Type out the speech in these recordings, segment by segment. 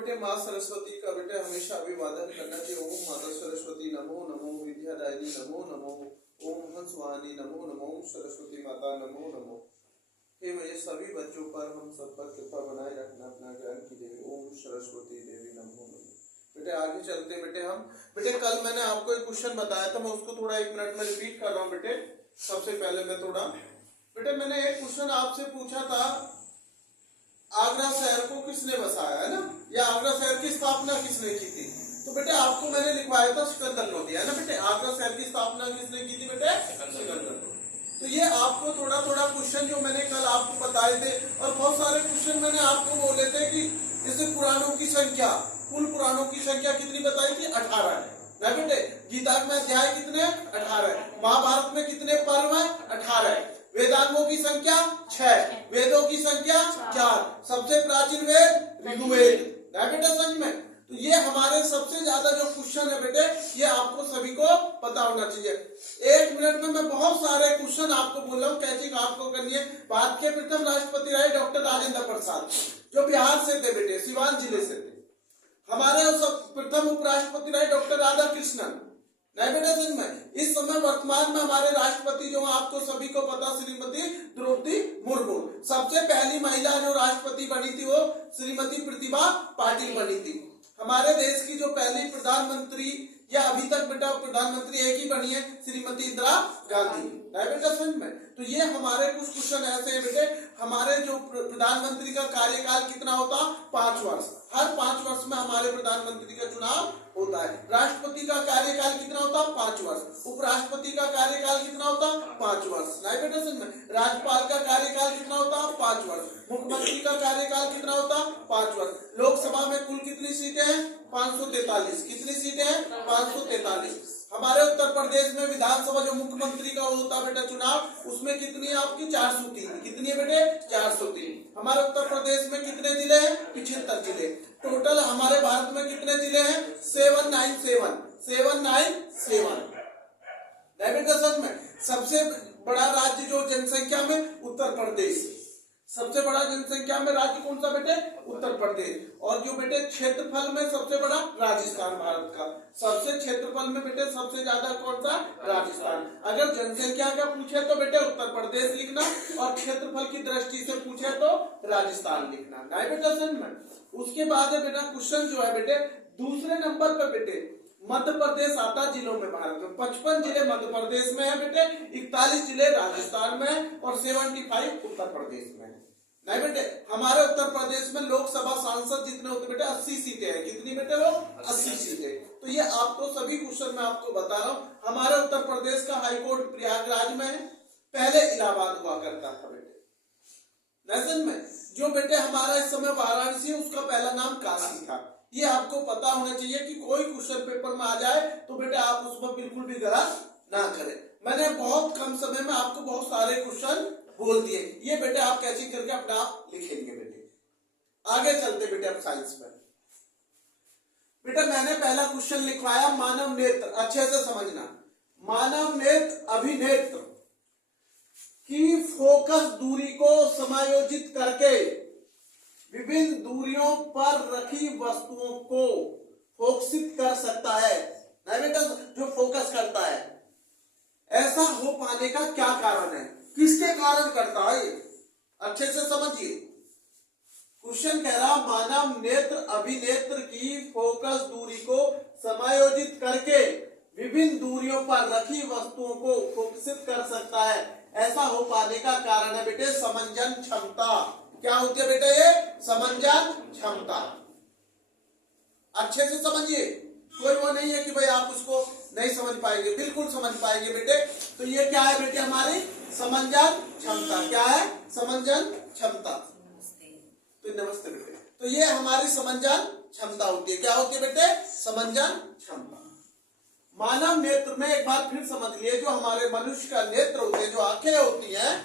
बेटे माँ सरस्वती का बेटे हमेशा अभिवादन करना चाहिए। ओम माता सरस्वती नमो नमो, विद्यादायिनी नमो नमो, ओम हंसवाहिनी नमो नमो, सरस्वती माता नमो नमो। हे मेरे सभी बच्चों पर, हम सब पर कृपा बनाए रखना, अपना ज्ञान की देवी ओम सरस्वती देवी नमो नमो। बेटे आगे चलते बेटे हम बेटे कल मैंने आपको एक क्वेश्चन बताया था, मैं उसको थोड़ा 1 मिनट में रिपीट कर रहा हूँ बेटे। सबसे पहले मैं थोड़ा बेटे मैंने एक क्वेश्चन आपसे पूछा था, आगरा शहर को किसने बसाया है ना, या आगरा शहर की स्थापना किसने की थी? तो बेटे आपको मैंने लिखवाया था सिकंदर लोधी, है ना बेटे। आगरा शहर की स्थापना किसने की थी बेटे? सिकंदर लोधी। तो ये आपको थोड़ा थोड़ा क्वेश्चन जो मैंने कल आपको बताए थे, और बहुत सारे क्वेश्चन मैंने आपको बोले थे कि जैसे पुराणों की संख्या, कुल पुराणों की संख्या कितनी बताई थी? 18 है ना बेटे। गीता में अध्याय कितने? 18 है। महाभारत में कितने पर्व है? 18 है। वेदांगों की संख्या 6, वेदों की संख्या 4, सबसे प्राचीन वेद ऋग्वेद, ना बेटा समझ में। तो ये हमारे सबसे ज्यादा जो क्वेश्चन है बेटे, ये आपको सभी को पता होना चाहिए। 1 मिनट में मैं बहुत सारे क्वेश्चन आपको बोल रहा हूँ, कैचिंग आपको करनी है। भारत के प्रथम राष्ट्रपति रहे डॉक्टर राजेंद्र प्रसाद, जो बिहार से थे बेटे, सिवान जिले से थे। हमारे प्रथम उपराष्ट्रपति रहे डॉक्टर राधा कृष्णन, नहीं बेटा समझ में। इस समय वर्तमान में हमारे राष्ट्रपति जो आपको सभी को पता, श्रीमती द्रौपदी मुर्मू। सबसे पहली महिला जो राष्ट्रपति बनी थी वो श्रीमती प्रतिभा पाटिल बनी थी। हमारे देश की जो पहली प्रधानमंत्री, या अभी तक बेटा प्रधानमंत्री एक ही बनी है, श्रीमती इंदिरा गांधी, नहीं बेटा समझ में। तो ये हमारे कुछ क्वेश्चन ऐसे हैं बेटे। हमारे जो प्रधानमंत्री का कार्यकाल कितना होता? 5 वर्ष। हर 5 वर्ष में हमारे प्रधानमंत्री का चुनाव होता है। राष्ट्रपति का कार्यकाल कितना होता? 5 वर्ष। उपराष्ट्रपति का कार्यकाल कितना होता? 5 वर्ष, नहीं बेटा समझ में। राज्यपाल का कार्यकाल कितना होता? 5 वर्ष। मुख्यमंत्री का कार्यकाल कितना होता? 5 वर्ष। लोकसभा में कुल कितनी सीटें हैं? 543। कितनी सीटें हैं? 543। हमारे उत्तर प्रदेश में विधानसभा जो मुख्यमंत्री का होता बेटा चुनाव, उसमें कितनी है आपकी? 403। कितनी है बेटे? 403। हमारे उत्तर प्रदेश में कितने जिले हैं? 75 जिले। टोटल हमारे भारत में कितने जिले हैं? 797। 797, नहीं बेटा सच में। सबसे बड़ा राज्य जो जनसंख्या में, उत्तर प्रदेश। सबसे बड़ा जनसंख्या में राज्य कौन सा बेटे? उत्तर प्रदेश। और जो बेटे क्षेत्रफल में सबसे बड़ा, राजस्थान भारत का। सबसे क्षेत्रफल में बेटे सबसे ज्यादा कौन सा? राजस्थान। अगर जनसंख्या का पूछे तो बेटे उत्तर प्रदेश लिखना, और क्षेत्रफल की दृष्टि से पूछे तो राजस्थान लिखना, नहीं बेटा समझ में। उसके बाद है बेटा क्वेश्चन जो है बेटे, दूसरे नंबर पे बेटे मध्य प्रदेश आता जिलों में भारत में। 55 जिले मध्य प्रदेश में है बेटे, 41 जिले राजस्थान में, और 75 उत्तर प्रदेश में। नहीं बेटे, हमारे उत्तर प्रदेश में लोकसभा सांसद जितने होते बेटे 80 सीटें हैं। कितनी बेटे? वो 80 सीटें। तो ये आपको सभी क्वेश्चन में आपको बता रहा हूँ। हमारे उत्तर प्रदेश का हाईकोर्ट प्रयागराज में है, पहले इलाहाबाद हुआ करता था बेटे, नहीं में। जो बेटे हमारा इस समय वाराणसी, उसका पहला नाम काशी था। ये आपको पता होना चाहिए कि कोई क्वेश्चन पेपर में आ जाए तो बेटे आप उसमें बिल्कुल भी गलत ना करें। मैंने बहुत कम समय में आपको बहुत सारे क्वेश्चन बोल दिए, ये बेटे आप कैचिंग करके अपना आप लिखेंगे बेटे। आगे चलते बेटे अब साइंस में। बेटा मैंने पहला क्वेश्चन लिखवाया, मानव नेत्र, अच्छे से समझना। मानव नेत्र अभिनेत्र की फोकस दूरी को समायोजित करके विभिन्न दूरियों पर रखी वस्तुओं को फोकसित कर सकता है, नहीं बेटा, जो फोकस करता है। ऐसा हो पाने का क्या कारण है? किसके कारण करता है? अच्छे से समझिए। क्वेश्चन कह रहा, मानव नेत्र अभिनेत्र की फोकस दूरी को समायोजित करके विभिन्न दूरियों पर रखी वस्तुओं को फोकसित कर सकता है। ऐसा हो पाने का कारण है बेटे समंजन क्षमता। क्या होती है बेटे? ये समंजन क्षमता। अच्छे से समझिए, कोई वो नहीं है कि भाई आप उसको नहीं समझ पाएंगे, बिल्कुल समझ पाएंगे बेटे। तो ये क्या है बेटे? हमारी समंजन क्षमता। क्या है? समंजन क्षमता। तो नमस्ते बेटे। तो ये हमारी समंजन क्षमता होती है। क्या होती है बेटे? समंजन क्षमता। मानव नेत्र में एक बार फिर समझ लिए, जो हमारे मनुष्य का नेत्र होते हैं, जो आंखें होती हैं,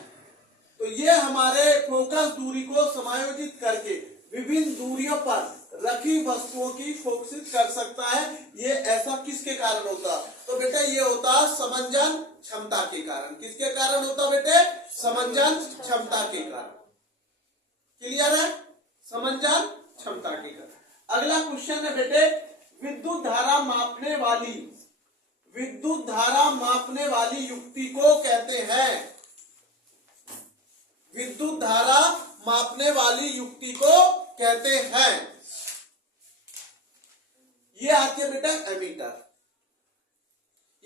तो ये हमारे फोकस दूरी को समायोजित करके विभिन्न दूरियों पर रखी वस्तुओं की फोकसित कर सकता है। ये ऐसा किसके कारण होता? तो बेटे ये होता समंजन क्षमता के कारण। किसके कारण होता बेटे? समंजन क्षमता के कारण। क्लियर है? समंजन क्षमता के कारण। अगला क्वेश्चन है बेटे, विद्युत धारा मापने वाली युक्ति को कहते हैं, विद्युत धारा मापने वाली युक्ति को कहते हैं। ये आती है बेटा एमीटर।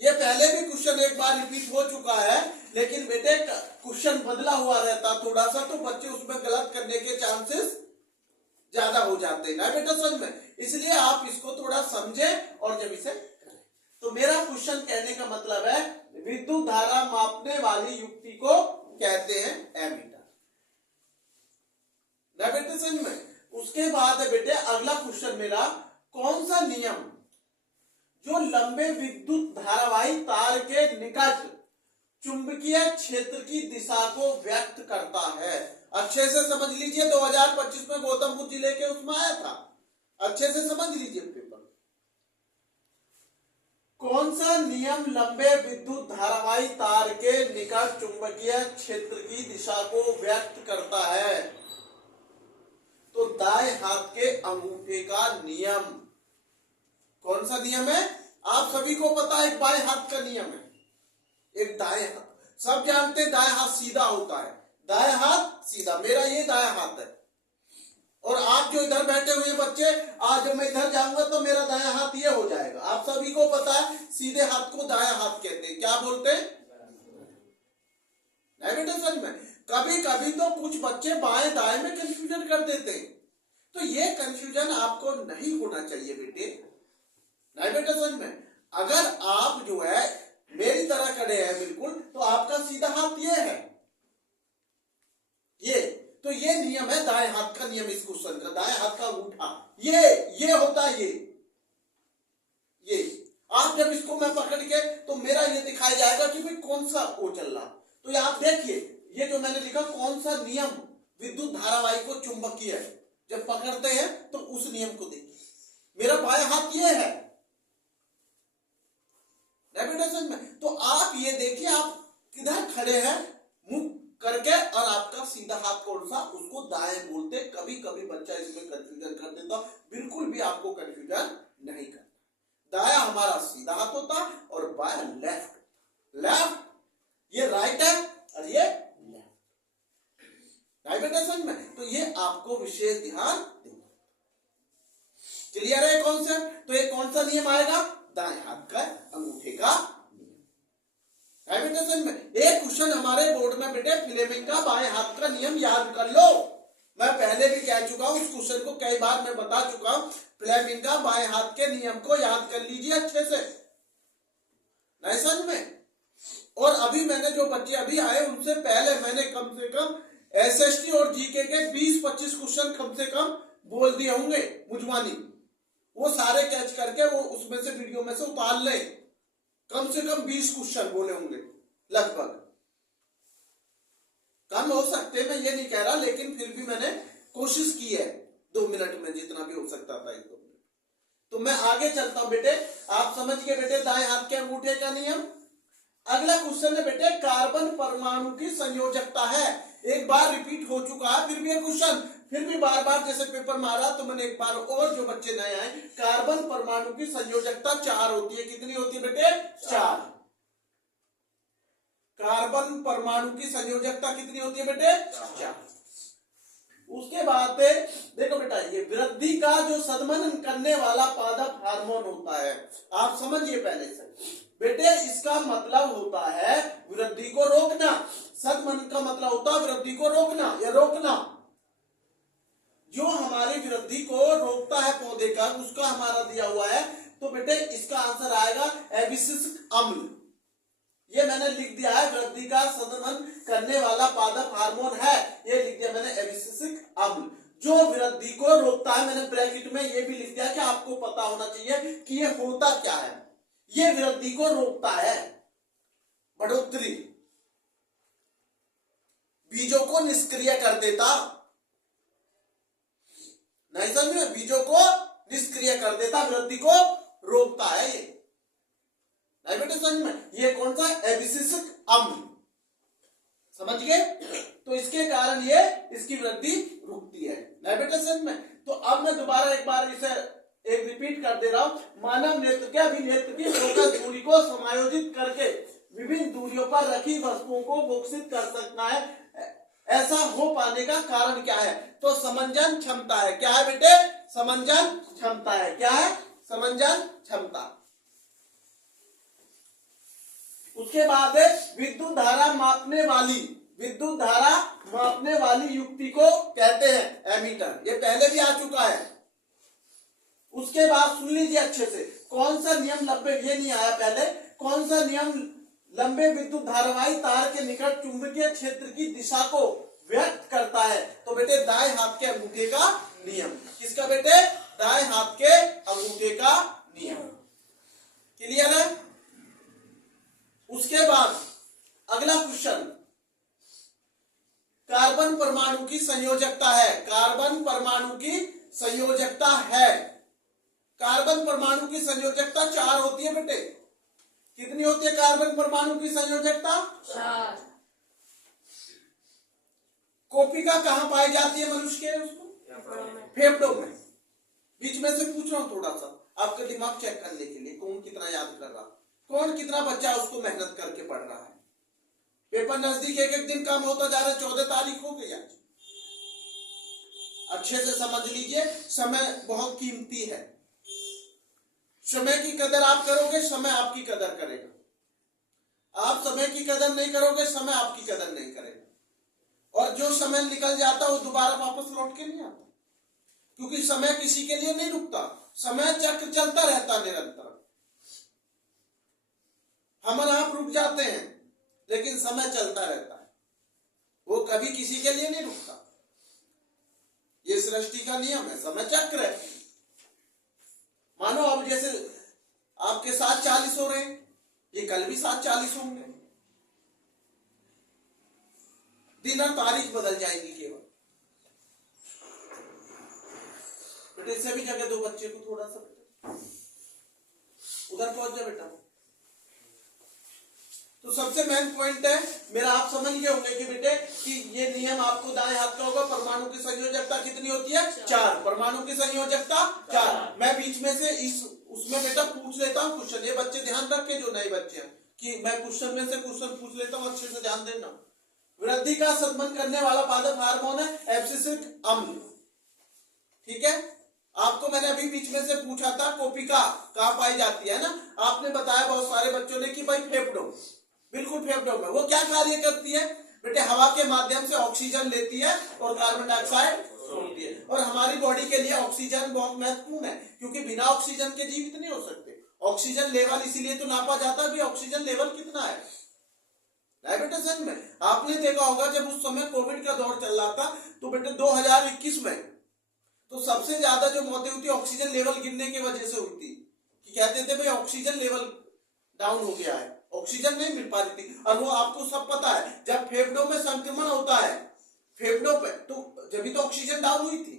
ये पहले भी क्वेश्चन एक बार रिपीट हो चुका है, लेकिन बेटे क्वेश्चन बदला हुआ रहता थोड़ा सा, तो बच्चे उसमें गलत करने के चांसेस ज्यादा हो जाते हैं ना बेटा समझ में, इसलिए आप इसको थोड़ा समझे और जब इसे करें। तो मेरा क्वेश्चन कहने का मतलब है विद्युत धारा मापने वाली युक्ति को कहते हैं एमीटर ना बेटे समझ में। उसके बाद है बेटे अगला क्वेश्चन मेरा, कौन सा नियम जो लंबे विद्युत धारावाही तार के निकट चुंबकीय क्षेत्र की दिशा को व्यक्त करता है। अच्छे से समझ लीजिए, 2025 में गौतम बुद्ध जिले के उसमें आया था, अच्छे से समझ लीजिए पेपर। कौन सा नियम लंबे विद्युत धारावाही तार के निकट चुंबकीय क्षेत्र की दिशा को व्यक्त करता है? तो दाएं हाथ के अंगूठे का नियम। कौन सा नियम है? आप सभी को पता है, एक बाएं हाथ का नियम है, एक दाएं हाथ। सब जानते हैं दाएं हाथ सीधा होता है, दाएं हाथ सीधा, मेरा ये दाएं हाथ है। और आप जो इधर बैठे हुए बच्चे, आज जब मैं इधर जाऊंगा तो मेरा दायां हाथ ये हो जाएगा। आप सभी को पता है सीधे हाथ को दायां हाथ कहते हैं, क्या बोलते हैं? नहीं बेटा समझ में। कभी कभी तो कुछ बच्चे बाएं दाएं में कंफ्यूजन कर देते हैं, तो ये कंफ्यूजन आपको नहीं होना चाहिए बेटे, नहीं बेटा समझ में। अगर आप जो है मेरी तरह खड़े हैं बिल्कुल, तो आपका सीधा हाथ ये है, ये तो ये नियम है दाएं हाथ का नियम। इस क्वेश्चन का दाएं हाथ का अंगूठा ये होता है, ये आप जब इसको मैं पकड़ के, तो मेरा ये दिखाया जाएगा कि भाई कौन सा वो चल रहा। तो ये आप देखिए, ये जो मैंने लिखा कौन सा नियम विद्युत धारावाही को चुंबकीय है, जब पकड़ते हैं तो उस नियम को देखिए। मेरा बाएं हाथ ये है में, तो आप ये देखिए आप किधर खड़े हैं मुंह करके, और आपका सीधा हाथ कौन सा, उसको दाएं बोलते। कभी कभी बच्चा इसमें कंफ्यूजन कर देता, बिल्कुल भी आपको कंफ्यूजन नहीं करना। दाया हमारा सीधा हाथ होता और बाया लेफ्ट ये राइट है और ये लेफ्ट में। तो ये आपको विशेष ध्यान देना। क्लियर है कॉन्सेप्ट? तो ये कौन सा नियम आएगा? दाएं हाथ का अंगूठे का नियम में। एक क्वेश्चन हमारे बोर्ड में बेटे फ्लेमिंग का बाएं हाथ का नियम याद कर लो। मैं पहले भी कह चुका हूं, उस क्वेश्चन को कई बार मैं बता चुका हूं। फ्लेमिंग का बाएं हाथ के नियम को याद कर लीजिए अच्छे से, नहीं समझ में। और अभी मैंने जो बच्चे अभी आए उनसे पहले मैंने कम से कम एसएसटी और जीके के 20-25 क्वेश्चन कम से कम बोल दिए होंगे मुजवानी। वो सारे कैच करके वो उसमें से वीडियो में से उतार ले। कम से कम 20 क्वेश्चन बोले होंगे लगभग, कम हो सकते मैं ये नहीं कह रहा, लेकिन फिर भी मैंने कोशिश की है 2 मिनट में जितना भी हो सकता था 1-2 मिनट। तो मैं आगे चलता हूं बेटे, आप समझ गए बेटे दाएं हाथ के अंगूठे का नियम। अगला क्वेश्चन है बेटे, कार्बन परमाणु की संयोजकता है। एक बार रिपीट हो चुका है, फिर भी ये क्वेश्चन फिर भी बार बार जैसे पेपर मारा, तो मैंने एक बार और जो बच्चे नए आए, कार्बन परमाणु की संयोजकता 4 होती है। कितनी होती है बेटे? 4। कार्बन परमाणु की संयोजकता कितनी होती है बेटे? 4। उसके बाद देखो बेटा, ये वृद्धि का जो सदमन करने वाला पादप हार्मोन होता है, आप समझिए पहले से बेटे। इसका मतलब होता है वृद्धि को रोकना। सदमन का मतलब होता है वृद्धि को रोकना या रोकना। जो हमारी वृद्धि को रोकता है पौधे का, उसका हमारा दिया हुआ है। तो बेटे इसका आंसर आएगा एबिसिसिक अम्ल। ये मैंने लिख दिया है, वृद्धि का सदमन करने वाला पादप हार्मोन है, ये लिख दिया मैंने एबिसिसिक अम्ल, जो वृद्धि को रोकता है। मैंने ब्रैकेट में ये भी लिख दिया कि आपको पता होना चाहिए कि ये होता क्या है। ये वृद्धि को रोकता है, बढ़ोतरी, बीजों को निष्क्रिय कर देता, नहीं समझ में, बीजों को निष्क्रिय कर देता, वृद्धि को रोकता है ये, नहीं बेटे समझ में। ये कौन सा? एबिसिसिक अम्ल, समझ गए? तो इसके कारण ये इसकी वृद्धि रुकती है, नहीं बेटे समझ में। तो अब मैं दोबारा एक बार इसे एक रिपीट कर दे रहा हूं। मानव नेत्र के अभिनेत्र की फोकस दूरी को समायोजित करके विभिन्न दूरियों पर रखी वस्तुओं को फोकसित कर सकता है। ऐसा हो पाने का कारण क्या है? तो समंजन क्षमता है। क्या है बेटे? समंजन क्षमता है। क्या है? समंजन क्षमता। उसके बाद है विद्युत धारा मापने वाली युक्ति को कहते हैं एमीटर। ये पहले भी आ चुका है। उसके बाद सुन लीजिए अच्छे से, कौन सा नियम लंबे, ये नहीं आया पहले, कौन सा नियम लंबे विद्युत धारावाही तार के निकट चुंबकीय क्षेत्र की दिशा को व्यक्त करता है? तो बेटे दाएं हाथ के अंगूठे का नियम। किसका बेटे? दाएं हाथ के अंगूठे का नियम। क्लियर है? उसके बाद अगला क्वेश्चन, कार्बन परमाणु की संयोजकता है। कार्बन परमाणु की संयोजकता है। कार्बन परमाणु की संयोजकता 4 होती है बेटे। कितनी होती है कार्बन परमाणु की संयोजकता? 4। कोशिका कहां पाई जाती है मनुष्य के? उसको फेफड़ों में। बीच में से पूछ रहा हूं थोड़ा सा आपका दिमाग चेक करने के लिए, कौन कितना याद कर रहा, कौन कितना बच्चा उसको मेहनत करके पढ़ रहा है। पेपर नजदीक एक दिन कम होता जा रहा है। 14 तारीख हो गई आज। अच्छे से समझ लीजिए, समय बहुत कीमती है। समय की कदर आप करोगे, समय आपकी कदर करेगा। आप समय की कदर नहीं करोगे, समय आपकी कदर नहीं करेगा। और जो समय निकल जाता है वो दोबारा वापस लौट के नहीं आता, क्योंकि समय किसी के लिए नहीं रुकता। समय चक्र चलता रहता निरंतर। हम और आप रुक जाते हैं, लेकिन समय चलता रहता है, वो कभी किसी के लिए नहीं रुकता। ये सृष्टि का नियम है, समय चक्र है। मानो अब जैसे आपके साथ 40 हो रहे हैं, ये कल भी साथ 40 होंगे। दिन और तारीख बदल जाएगी केवल। बेटे इससे भी जगह दो बच्चे को थोड़ा सा, उधर पहुंच जा बेटा। तो सबसे मेन पॉइंट है मेरा, आप समझ गए होंगे कि बेटे कि ये नियम आपको दाएं हाथ का होगा। परमाणु की संयोजकता कितनी होती है? 4। परमाणु की संयोजकता 4। मैं बीच में से उसमें बेटा पूछ लेता हूँ क्वेश्चन। ये बच्चे ध्यान रखे जो नए बच्चे हैं कि मैं क्वेश्चन में से क्वेश्चन पूछ लेता हूँ, अच्छे से ध्यान देना। वृद्धि का संबंध करने वाला पादप हार्मोन है एब्सिसिक अम्ल। ठीक है, आपको मैंने अभी बीच में से पूछा था कोशिका कहां पाई जाती है ना, आपने बताया बहुत सारे बच्चों ने कि भाई फेफड़ों। बिल्कुल फेफड़ों में। वो क्या कार्य करती है बेटे? हवा के माध्यम से ऑक्सीजन लेती है और कार्बन डाइऑक्साइड छोड़ती है। और हमारी बॉडी के लिए ऑक्सीजन बहुत महत्वपूर्ण है, क्योंकि बिना ऑक्सीजन के जीवित नहीं हो सकते। ऑक्सीजन लेवल इसीलिए तो नापा जाता है, ऑक्सीजन लेवल कितना है। डायबिटीज में आपने देखा होगा जब उस समय कोविड का दौर चल रहा था, तो बेटे 2021 में तो सबसे ज्यादा जो मौतें हुई थी ऑक्सीजन लेवल गिरने की वजह से हुई थी। कि कहते थे भाई ऑक्सीजन लेवल डाउन हो गया है, ऑक्सीजन नहीं मिल पा रही थी। और वो आपको सब पता है, जब फेफड़ों में संक्रमण होता है फेफड़ों पे, तो जब तो ऑक्सीजन डाउन हुई थी।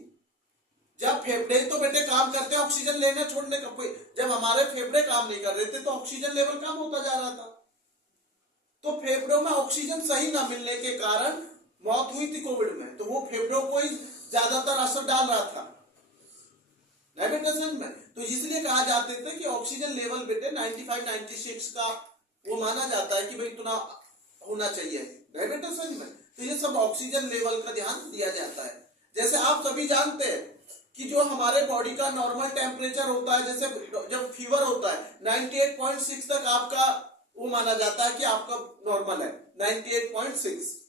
जब फेफड़े तो बेटे काम करते हैं ऑक्सीजन लेने छोड़ने का, कोई जब हमारे फेफड़े काम नहीं कर रहे थे तो ऑक्सीजन लेवल कम होता जा रहा था। तो फेफड़ों में ऑक्सीजन सही ना मिलने के कारण मौत हुई थी कोविड में। तो वो फेफड़ों को ही ज्यादातर असर डाल रहा था डायबिटीज में। तो इसलिए कहा जाते थे कि ऑक्सीजन लेवल बेटे 95-96 का वो माना जाता है कि भाई इतना होना चाहिए डायबिटीज में। तो ये सब ऑक्सीजन लेवल का ध्यान दिया जाता है। जैसे आप सभी जानते हैं कि जो हमारे बॉडी का नॉर्मल टेम्परेचर होता है, जैसे जब फीवर होता है 98.6 तक आपका वो माना जाता है कि आपका नॉर्मल है। 98.6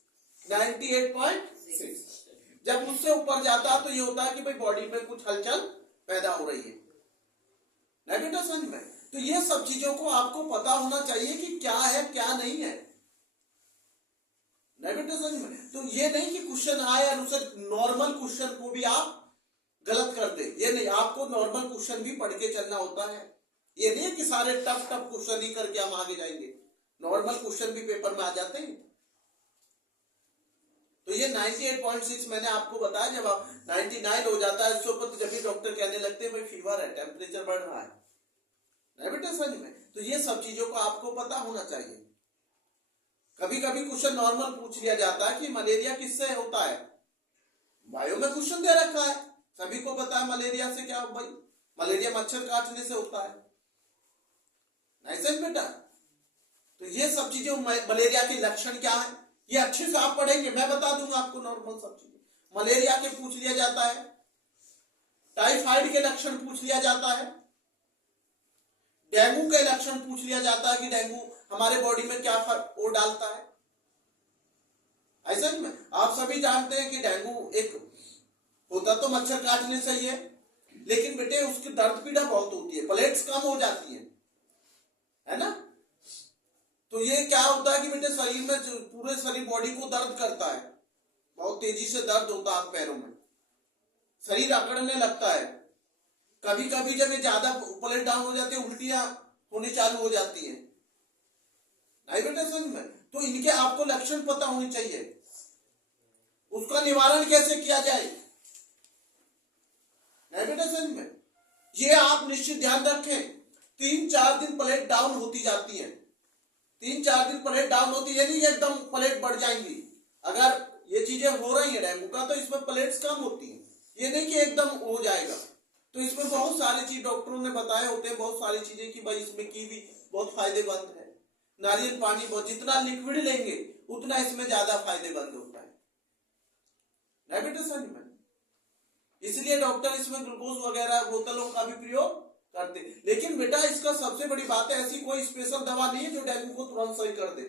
जब उससे ऊपर जाता है तो ये होता है कि भाई बॉडी में कुछ हलचल पैदा हो रही है डायबिटीज में। तो ये सब चीजों को आपको पता होना चाहिए कि क्या है क्या नहीं है डायबिटीज में। तो ये नहीं कि क्वेश्चन आए और उसे नॉर्मल क्वेश्चन को भी आप गलत कर दे। ये नहीं, आपको नॉर्मल क्वेश्चन भी पढ़ के चलना होता है। ये नहीं है कि सारे टफ क्वेश्चन ही करके हम आगे जाएंगे। नॉर्मल क्वेश्चन भी पेपर में आ जाते हैं। तो ये 98.6 मैंने आपको बताया, जब आप 99 हो जाता है इसके ऊपर, जब भी डॉक्टर कहने लगते हैं भाई फीवर है, टेम्परेचर बढ़ रहा है डायबिटीज में। तो ये सब चीजों को आपको पता होना चाहिए। कभी कभी क्वेश्चन नॉर्मल पूछ लिया जाता है कि मलेरिया किससे होता है, बायो में क्वेश्चन दे रखा है सभी को पता है मलेरिया से क्या हो भाई, मलेरिया मच्छर काटने से होता है, नहीं सर बेटा। तो ये सब चीजें, मलेरिया के लक्षण क्या है ये अच्छे से आप पढ़ेंगे, मैं बता दूंगा आपको नॉर्मल सब चीजें। मलेरिया के पूछ लिया जाता है, टाइफाइड के लक्षण पूछ लिया जाता है, डेंगू के लक्षण पूछ लिया जाता है कि डेंगू हमारे बॉडी में क्या फर्क वो डालता है। ऐसा में आप सभी जानते हैं कि डेंगू एक होता तो मच्छर काटने से ही है, लेकिन बेटे उसकी दर्द पीड़ा बहुत होती है, प्लेट्स कम हो जाती है ना। तो ये क्या होता है कि बेटे शरीर में पूरे शरीर बॉडी को दर्द करता है, बहुत तेजी से दर्द होता है पैरों में, शरीर अकड़ने लगता है, कभी कभी जब ये ज्यादा प्लेट डाउन हो जाती है उल्टियां होने चालू हो जाती है, नहीं बेटे समझ में। तो इनके आपको लक्षण पता होने चाहिए, उसका निवारण कैसे किया जाए, नहीं बेटा समझ में। ये आप निश्चित ध्यान रखें, 3-4 दिन प्लेट डाउन होती जाती है, 3-4 दिन प्लेट डाउन होती है, नहीं एकदम प्लेट बढ़ जाएंगी। अगर ये चीजें हो रही है डेंगू का तो इसमें प्लेट्स कम होती है, ये नहीं कि एकदम हो जाएगा। तो इसमें बहुत सारी चीज डॉक्टरों ने बताए होते हैं, बहुत सारी चीजें कि भाई इसमें कीवी बहुत फायदेमंद है, नारियल पानी बहुत, जितना लिक्विड लेंगे उतना इसमें ज्यादा फायदेमंद होता है, नहीं बेटा समझ में। इसलिए डॉक्टर इसमें ग्लूकोज वगैरह बोतलों का भी प्रयोग करते। लेकिन बेटा इसका सबसे बड़ी बात है, ऐसी कोई स्पेशल दवा नहीं है जो डेंगू को तुरंत सही कर दे,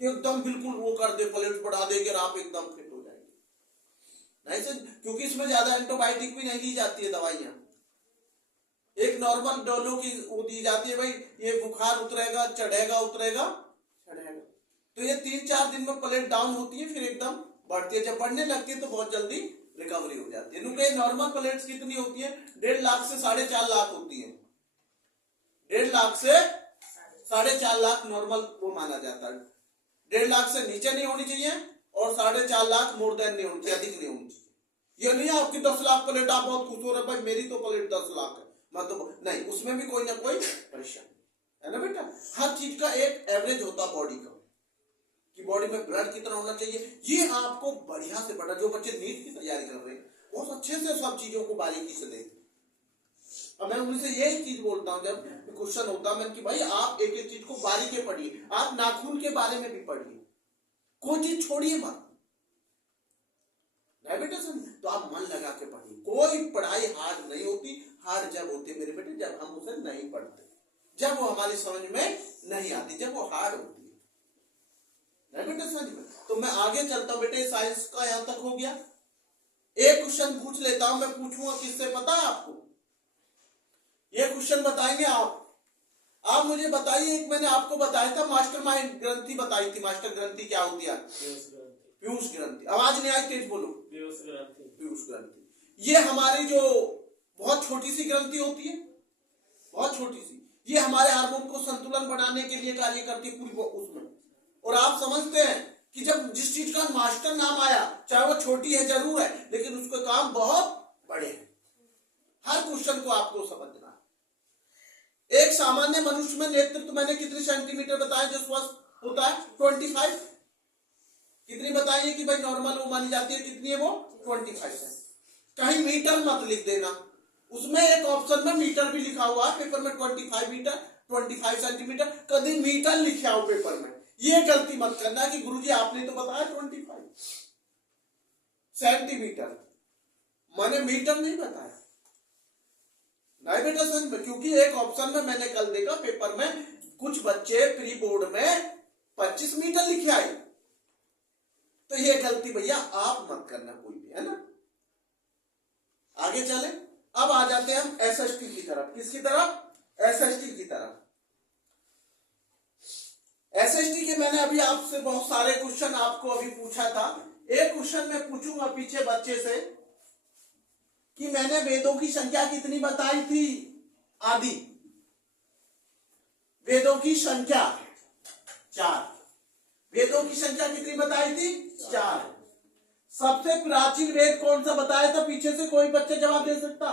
एकदम बिल्कुल वो कर दे, प्लेट बढ़ा देगी और आप एकदम फिट हो जाएंगे, नहीं सर। क्योंकि इसमें ज्यादा एंटीबायोटिक भी नहीं दी जाती है दवाइयां, एक नॉर्मल डोलो की वो दी जाती है, भाई ये बुखार उतरेगा चढ़ेगा उतरेगा चढ़ेगा। तो ये 3-4 दिन में प्लेट डाउन होती है, फिर एकदम बढ़ती है, जब बढ़ने लगती है तो बहुत जल्दी रिकवरी हो जाती है। क्योंकि नॉर्मल प्लेट्स कितनी होती है, 1.5 लाख से 4.5 लाख होती है, 1.5 लाख से 4.5 लाख नॉर्मल वो माना जाता है। 1.5 लाख से नीचे नहीं होनी चाहिए और 4.5 लाख मोर देन नहीं होनी चाहिए, अधिक नहीं होनी चाहिए। ये नहीं आपकी 10 लाख प्लेट आप बहुत खुश हो रहे भाई मेरी तो प्लेट 10 लाख है, मतलब नहीं, उसमें भी कोई ना कोई परेशानी है ना बेटा। हर चीज का एक एवरेज होता बॉडी का, कि बॉडी में ब्लड कितना होना चाहिए। ये आपको बढ़िया से बड़ा, जो बच्चे नीट की तैयारी कर रहे हैं बहुत अच्छे से सब चीजों को बारीकी से देखें। अब मैं उनसे यही चीज बोलता हूँ जब क्वेश्चन होता है कि भाई आप एक एक चीज को बारीकी पढ़िए, आप नाखून के बारे में भी पढ़िए, कोई चीज छोड़िए मत, डायबिटीज तो आप मन लगा के पढ़िए। कोई पढ़ाई हार्ड नहीं होती, हार्ड जब होती है मेरे बेटे जब हम उसे नहीं पढ़ते, जब वो हमारी समझ में नहीं आती, जब वो हार्ड होती है बेटे समझ में। तो मैं आगे चलता हूं बेटे, साइंस का यहां तक हो गया। एक क्वेश्चन पूछ लेता हूं, मैं पूछूंगा किससे, पता है आपको? ये क्वेश्चन बताएंगे आप मुझे बताइए। एक मैंने आपको बताया था मास्टरमाइंड ग्रंथि बताई थी, मास्टर ग्रंथि क्या होती है? पीयूष ग्रंथि। आवाज नहीं आई, तेज बोलो। पीयूष ग्रंथि ये हमारी जो बहुत छोटी सी ग्रंथि होती है, बहुत छोटी सी, ये हमारे हार्मोन को संतुलन बनाने के लिए कार्य करती है पूरी उसमें। और आप समझते हैं कि जब जिस चीज का मास्टर नाम आया, चाहे वो छोटी है जरूर है, लेकिन उसके काम बहुत बड़े हैं। हर क्वेश्चन को आपको समझना है। एक सामान्य मनुष्य में नेतृत्व मैंने कितने सेंटीमीटर बताया जो स्वस्थ होता है? 25। कितनी बताइए कि भाई नॉर्मल वो मानी जाती है, कितनी है वो? 25 है। कहीं मीटर मत लिख देना, उसमें एक ऑप्शन में मीटर भी लिखा हुआ है पेपर में, 25 मीटर 25 सेंटीमीटर, कभी मीटर लिखा हो पेपर में, ये गलती मत करना कि गुरुजी आपने तो बताया 25 सेंटीमीटर, मैंने मीटर नहीं बताया, नहीं बेटा समझ में। क्योंकि एक ऑप्शन में मैंने कल देखा पेपर में कुछ बच्चे प्री बोर्ड में 25 मीटर लिखे आए, तो ये गलती भैया आप मत करना कोई भी, है ना। आगे चले, अब आ जाते हैं हम एसएसटी की तरफ। किसकी तरफ? एसएसटी की तरफ। एसएसटी के मैंने अभी आपसे बहुत सारे क्वेश्चन आपको अभी पूछा था। एक क्वेश्चन मैं पूछूंगा पीछे बच्चे से कि मैंने वेदों की संख्या कितनी बताई थी? आदि वेदों की संख्या 4। वेदों की संख्या कितनी बताई थी? 4। सबसे प्राचीन वेद कौन सा बताया था? पीछे से कोई बच्चे जवाब दे सकता?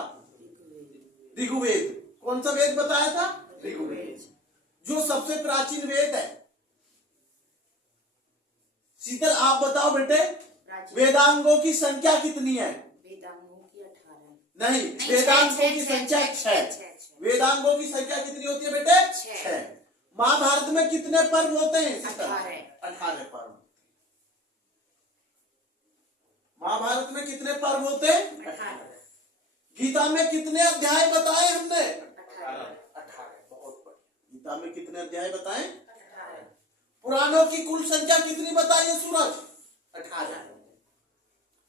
ऋग्वेद। कौन सा वेद बताया था? ऋग्वेद, जो सबसे प्राचीन वेद है। शीतल आप बताओ बेटे, वेदांगों की संख्या कितनी है? वेदांगों की नहीं, नहीं, वेदांगों की छह, संख्या छह, 6। छह। वेदांगों की संख्या कितनी होती है बेटे? 6। 6। महाभारत में कितने पर्व होते हैं? 18। 18 पर्व। महाभारत में कितने पर्व होते हैं? 18। गीता में कितने अध्याय बताए हमने? 18। 18। बहुत बढ़िया। गीता में कितने अध्याय बताए? 18। पुराणों की कुल संख्या कितनी बताई है सूरज? 18।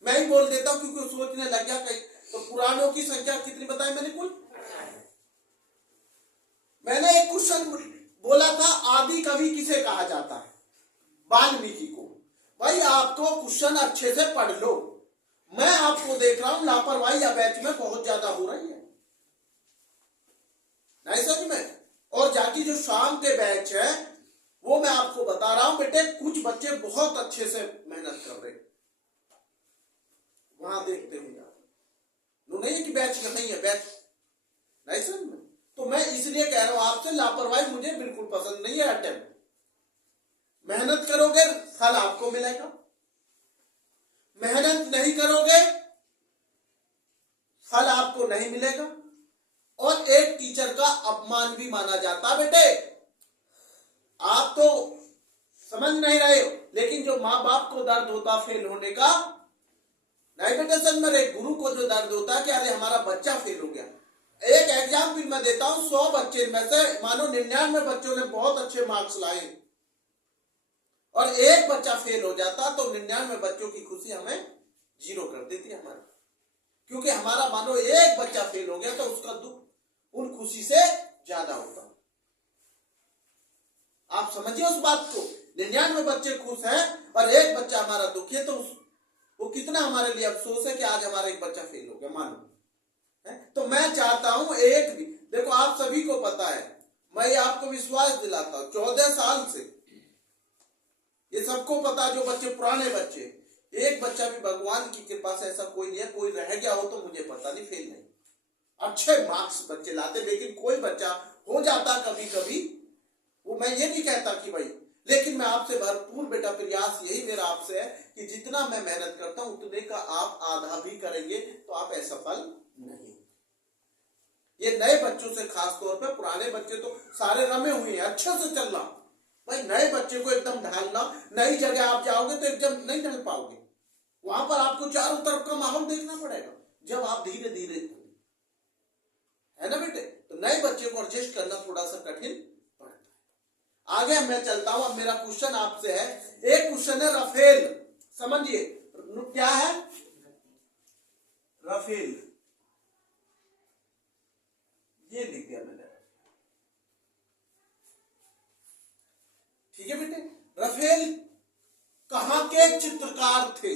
मैं ही बोल देता हूं क्योंकि सोचने लग गया कहीं। तो पुराणों की संख्या कितनी बताई मैंने कुल? मैंने एक क्वेश्चन बोला था, आदि कवि किसे कहा जाता है? वाल्मीकि को। भाई आपको क्वेश्चन अच्छे से पढ़ लो। मैं आपको देख रहा हूं लापरवाही या बैच में बहुत ज्यादा हो रही है, नहीं समझ में। और जाकी जो शाम के बैच है वो मैं आपको बता रहा हूं बेटे, कुछ बच्चे बहुत अच्छे से मेहनत कर रहे हैं, वहां देखते हुए आप नहीं है कि बैच नहीं है, बैच नहीं समझ में। तो मैं इसलिए कह रहा हूं आपसे, लापरवाही मुझे बिल्कुल पसंद नहीं है। अटेम्प्ट मेहनत करोगे फल आपको मिलेगा, मेहनत नहीं करोगे फल आपको नहीं मिलेगा। और एक टीचर का अपमान भी माना जाता बेटे। आप तो समझ नहीं रहे हो, लेकिन जो माँ बाप को दर्द होता फेल होने का, नहीं बेटे समझ में, एक गुरु को जो दर्द होता है कि अरे हमारा बच्चा फेल हो गया। एक एग्जाम्पल मैं देता हूं, 100 बच्चे में से मानो 99 बच्चों ने बहुत अच्छे मार्क्स लाए और एक बच्चा फेल हो जाता, तो 99 बच्चों की खुशी हमें 0 कर देती है हमारी। क्योंकि हमारा मानो एक बच्चा फेल हो गया तो उसका दुख उन खुशी से ज्यादा होता। आप समझिए उस बात को। 99 बच्चे खुश हैं और एक बच्चा हमारा दुखी है, तो वो कितना हमारे लिए अफसोस है कि आज हमारा एक बच्चा फेल हो गया मानो। तो मैं चाहता हूं एक भी, देखो आप सभी को पता है, मैं आपको विश्वास दिलाता हूं 14 साल से ये सबको पता, जो बच्चे पुराने बच्चे, एक बच्चा भी भगवान की कृपा से ऐसा कोई नहीं है, कोई रह गया हो तो मुझे पता नहीं, फेल नहीं, अच्छे मार्क्स बच्चे लाते। लेकिन कोई बच्चा हो जाता कभी कभी, वो मैं ये नहीं कहता कि भाई, लेकिन मैं आपसे भरपूर बेटा प्रयास यही मेरा आपसे है कि जितना मैं मेहनत करता हूं उतने का आप आधा भी करेंगे तो आप असफल नहीं। ये नए बच्चों से खास तौर पे, पुराने बच्चे तो सारे रमे हुए हैं, अच्छे से चलना। भाई नए बच्चे को एकदम ढालना, नई जगह आप जाओगे तो एकदम नहीं ढल पाओगे, वहां पर आपको चारों तरफ का माहौल देखना पड़ेगा जब आप धीरे धीरे, है ना बेटे। तो नए बच्चे को एडजस्ट करना थोड़ा सा कठिन पड़ता है। आगे मैं चलता हूं। अब मेरा क्वेश्चन आपसे है, एक क्वेश्चन है रफेल, समझिए क्या है रफेल, ये लिख दिया मैंने, ठीक है बेटे। रफेल कहां के चित्रकार थे?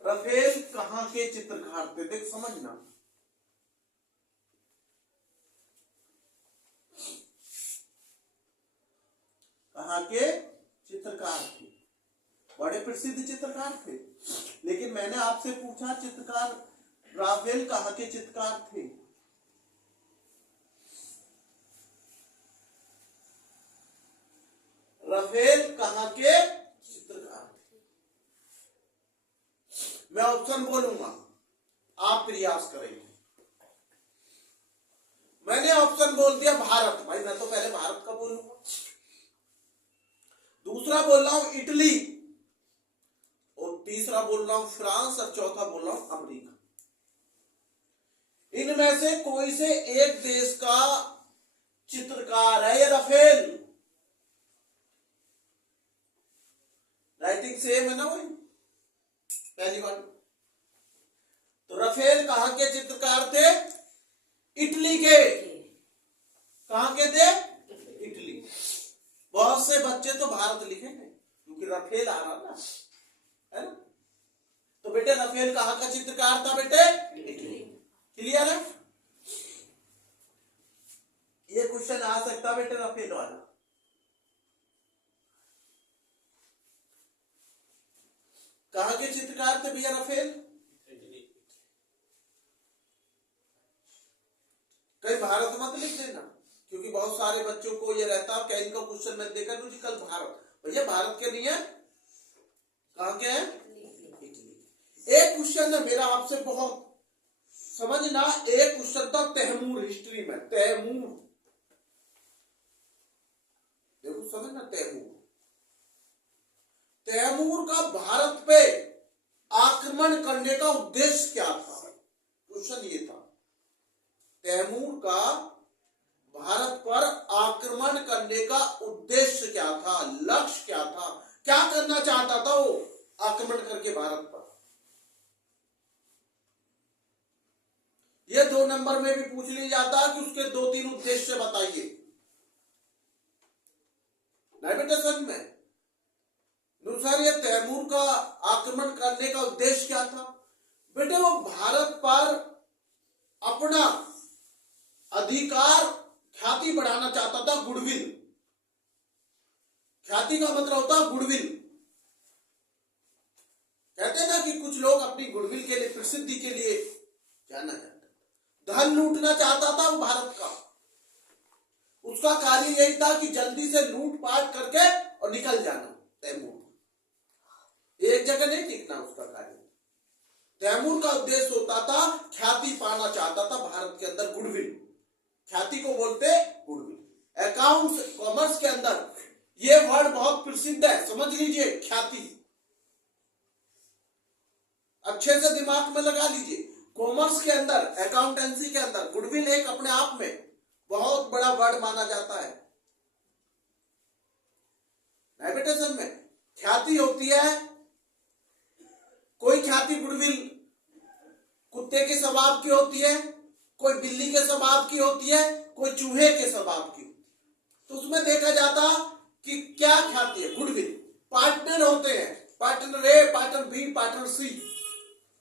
रफेल कहां के चित्रकार थे? देख समझना, कहां के चित्रकार थे? बड़े प्रसिद्ध चित्रकार थे, लेकिन मैंने आपसे पूछा चित्रकार राफेल कहां के चित्रकार थे? रफेल कहां के चित्रकार थे? मैं ऑप्शन बोलूंगा, आप प्रयास करेंगे। मैंने ऑप्शन बोल दिया भारत, भाई मैं तो पहले भारत का बोलूंगा, दूसरा बोल रहा हूं इटली, और तीसरा बोल रहा हूं फ्रांस, और चौथा बोल रहा हूं अमेरिका। इनमें से कोई से एक देश का चित्रकार है ये रफेल। राइटिंग सेम है ना वही, पहली बात। तो रफेल कहां के चित्रकार थे? इटली के। कहां के थे? इटली। बहुत से बच्चे तो भारत लिखेंगे क्योंकि रफेल आ रहा ना, है ना। तो बेटे रफेल कहां का चित्रकार था बेटे? इटली। क्लियर है? ये क्वेश्चन आ सकता बेटे रफेल वाला। कहां के चित्रकार थे भैया रफेल? कहीं भारत मत लिख देना, क्योंकि बहुत सारे बच्चों को ये रहता है क्या इनका क्वेश्चन मैं देखा जी कल भारत, भैया भारत के नहीं है, कहां के है? एक क्वेश्चन है मेरा आपसे बहुत समझना, एक क्वेश्चन था तैमूर हिस्ट्री में, तैमूर, देखो समझना, तैमूर, तैमूर का भारत पे आक्रमण करने का उद्देश्य क्या था? क्वेश्चन ये था, तैमूर का भारत पर आक्रमण करने का उद्देश्य क्या था, लक्ष्य क्या था, क्या करना चाहता था वो आक्रमण करके भारत पर? ये 2 नंबर में भी पूछ लिया जाता है कि उसके 2-3 उद्देश्य बताइए। नहीं बेटे समझ में? सर ये तैमूर का आक्रमण करने का उद्देश्य क्या था? बेटे वो भारत पर अपना अधिकार, ख्याति बढ़ाना चाहता था, गुडविल। ख्याति का मतलब होता है गुडविल। कहते हैं ना कि कुछ लोग अपनी गुडविल के लिए, प्रसिद्धि के लिए जानना चाहते, धन लूटना चाहता था वो भारत का। उसका कार्य यही था कि जल्दी से लूट पाट करके और निकल जाना। तैमूर एक जगह नहीं टिकना, उसका कार्य। तैमूर का उद्देश्य होता था, ख्याति पाना चाहता था भारत के अंदर, गुडविल। ख्याति को बोलते गुडविल। अकाउंट्स, कॉमर्स के अंदर ये वर्ड बहुत प्रसिद्ध है, समझ लीजिए, ख्याति। अच्छे से दिमाग में लगा लीजिए। कॉमर्स के अंदर, अकाउंटेंसी के अंदर गुडविल एक अपने आप में बहुत बड़ा वर्ड माना जाता है। रेपुटेशन में ख्याति होती है, कोई ख्याति गुडविल कुत्ते के स्वभाव की होती है, कोई बिल्ली के स्वभाव की होती है, कोई चूहे के स्वभाव की। तो उसमें देखा जाता कि क्या ख्याति है, गुडविल। पार्टनर होते हैं, पार्टनर ए, पार्टनर बी, पार्टनर सी,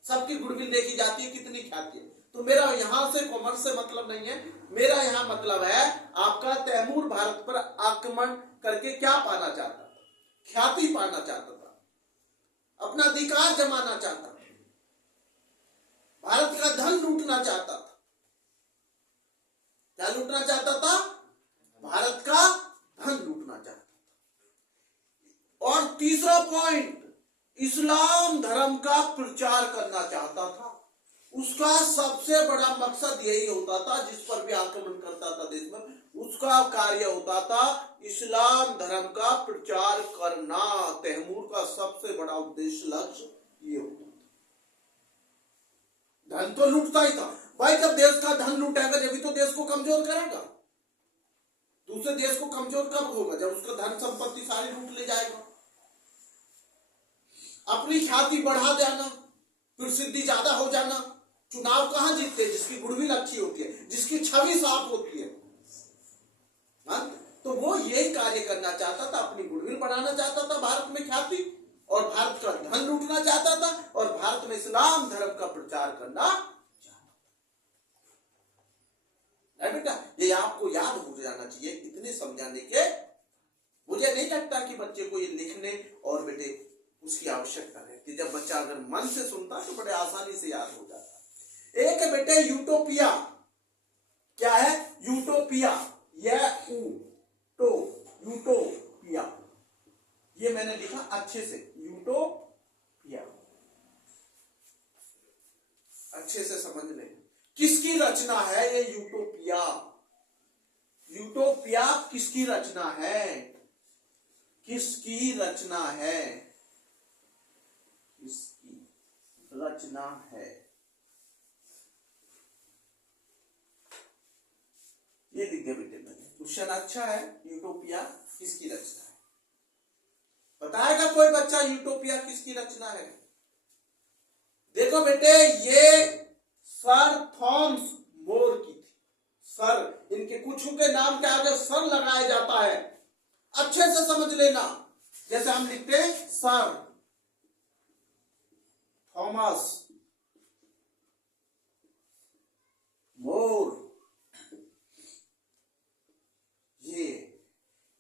सबकी गुडविल देखी जाती है, कितनी ख्याति है। तो मेरा यहां से कॉमर्स से मतलब नहीं है, मेरा यहां मतलब है आपका तैमूर भारत पर आक्रमण करके क्या पाना चाहता था? ख्याति पाना चाहता था, अपना अधिकार जमाना चाहता था, भारत का धन लूटना चाहता था। क्या लूटना चाहता था? भारत का धन लूटना चाहता था। और तीसरा पॉइंट, इस्लाम धर्म का प्रचार करना चाहता था। उसका सबसे बड़ा मकसद यही होता था, जिस पर भी आक्रमण करता था देश में, उसका कार्य होता था इस्लाम धर्म का प्रचार करना। तैमूर का सबसे बड़ा उद्देश्य, लक्ष्य ये होता था। धन तो लूटता ही था भाई। जब देश का धन लूटेगा जब तो देश को कमजोर करेगा। दूसरे देश को कमजोर कब होगा? जब उसका धन संपत्ति सारी लूट ले जाएगा। अपनी ख्याति बढ़ा जाना, प्रसिद्धि ज्यादा हो जाना। चुनाव कहां जीतते हैं? जिसकी गुडविल अच्छी होती है, जिसकी छवि साफ होती है। तो वो यही कार्य करना चाहता था, अपनी गुडविल बढ़ाना चाहता था, भारत में ख्याति, और भारत का धन लूटना चाहता था, और भारत में इस्लाम धर्म का प्रचार करना चाहता था। बेटा ये आपको याद हो जाना चाहिए। इतने समझाने के मुझे नहीं लगता कि बच्चे को ये लिखने और बेटे उसकी आवश्यकता रहती। जब बच्चा अगर मन से सुनता तो बड़े आसानी से याद हो जाता। एक है बेटे यूटोपिया। क्या है? यूटोपिया। यूटोपिया, ये मैंने लिखा अच्छे से, यूटोपिया, अच्छे से समझ लें। किसकी रचना है ये यूटोपिया? यूटोपिया किसकी रचना है? किसकी रचना है? किसकी रचना है? ये लिख दिया बेटे मैंने। क्वेश्चन अच्छा है। यूटोपिया किसकी रचना है? बताएगा कोई बच्चा यूटोपिया किसकी रचना है? देखो बेटे, ये सर थॉमस मोर की थी। सर, इनके कुछ के नाम के आगे सर लगाया जाता है, अच्छे से समझ लेना। जैसे हम लिखते हैं सर थॉमस मोर,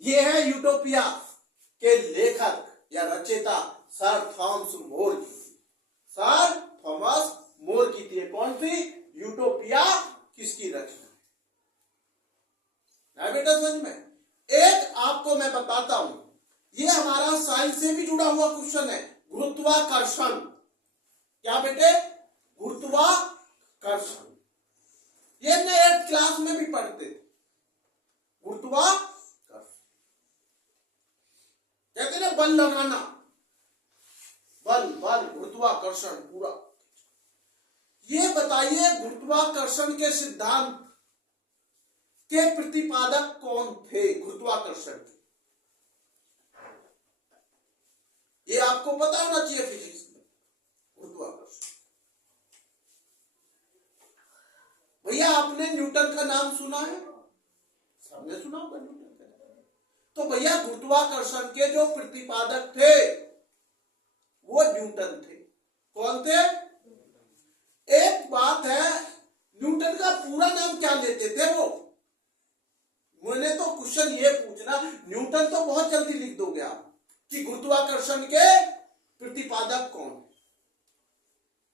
ये है यूटोपिया के लेखक या रचयिता सर थॉमस मोर की। सर थॉमस मोर की थी। कौन सी? यूटोपिया किसकी रचना है बेटा? समझ में? एक आपको मैं बताता हूं, ये हमारा साइंस से भी जुड़ा हुआ क्वेश्चन है। गुरुत्वाकर्षण। क्या बेटे? गुरुत्वाकर्षण। ये हमने 8th क्लास में भी पढ़ते थे। गुरुत्वाकर्षण कहते ना, बल लगाना, बल बल गुरुत्वाकर्षण पूरा। ये बताइए गुरुत्वाकर्षण के सिद्धांत के प्रतिपादक कौन थे? गुरुत्वाकर्षण के, ये आपको पता होना चाहिए फिजिक्स में। गुरुत्वाकर्षण, भैया आपने न्यूटन का नाम सुना है? सबने सुना होगा न्यूटन का नाम। तो भैया गुरुत्वाकर्षण के जो प्रतिपादक थे वो न्यूटन थे। कौन थे? एक बात है, न्यूटन का पूरा नाम क्या लेते थे वो? मैंने तो क्वेश्चन ये पूछना, न्यूटन तो बहुत जल्दी लिख दोगे आप कि गुरुत्वाकर्षण के प्रतिपादक कौन है,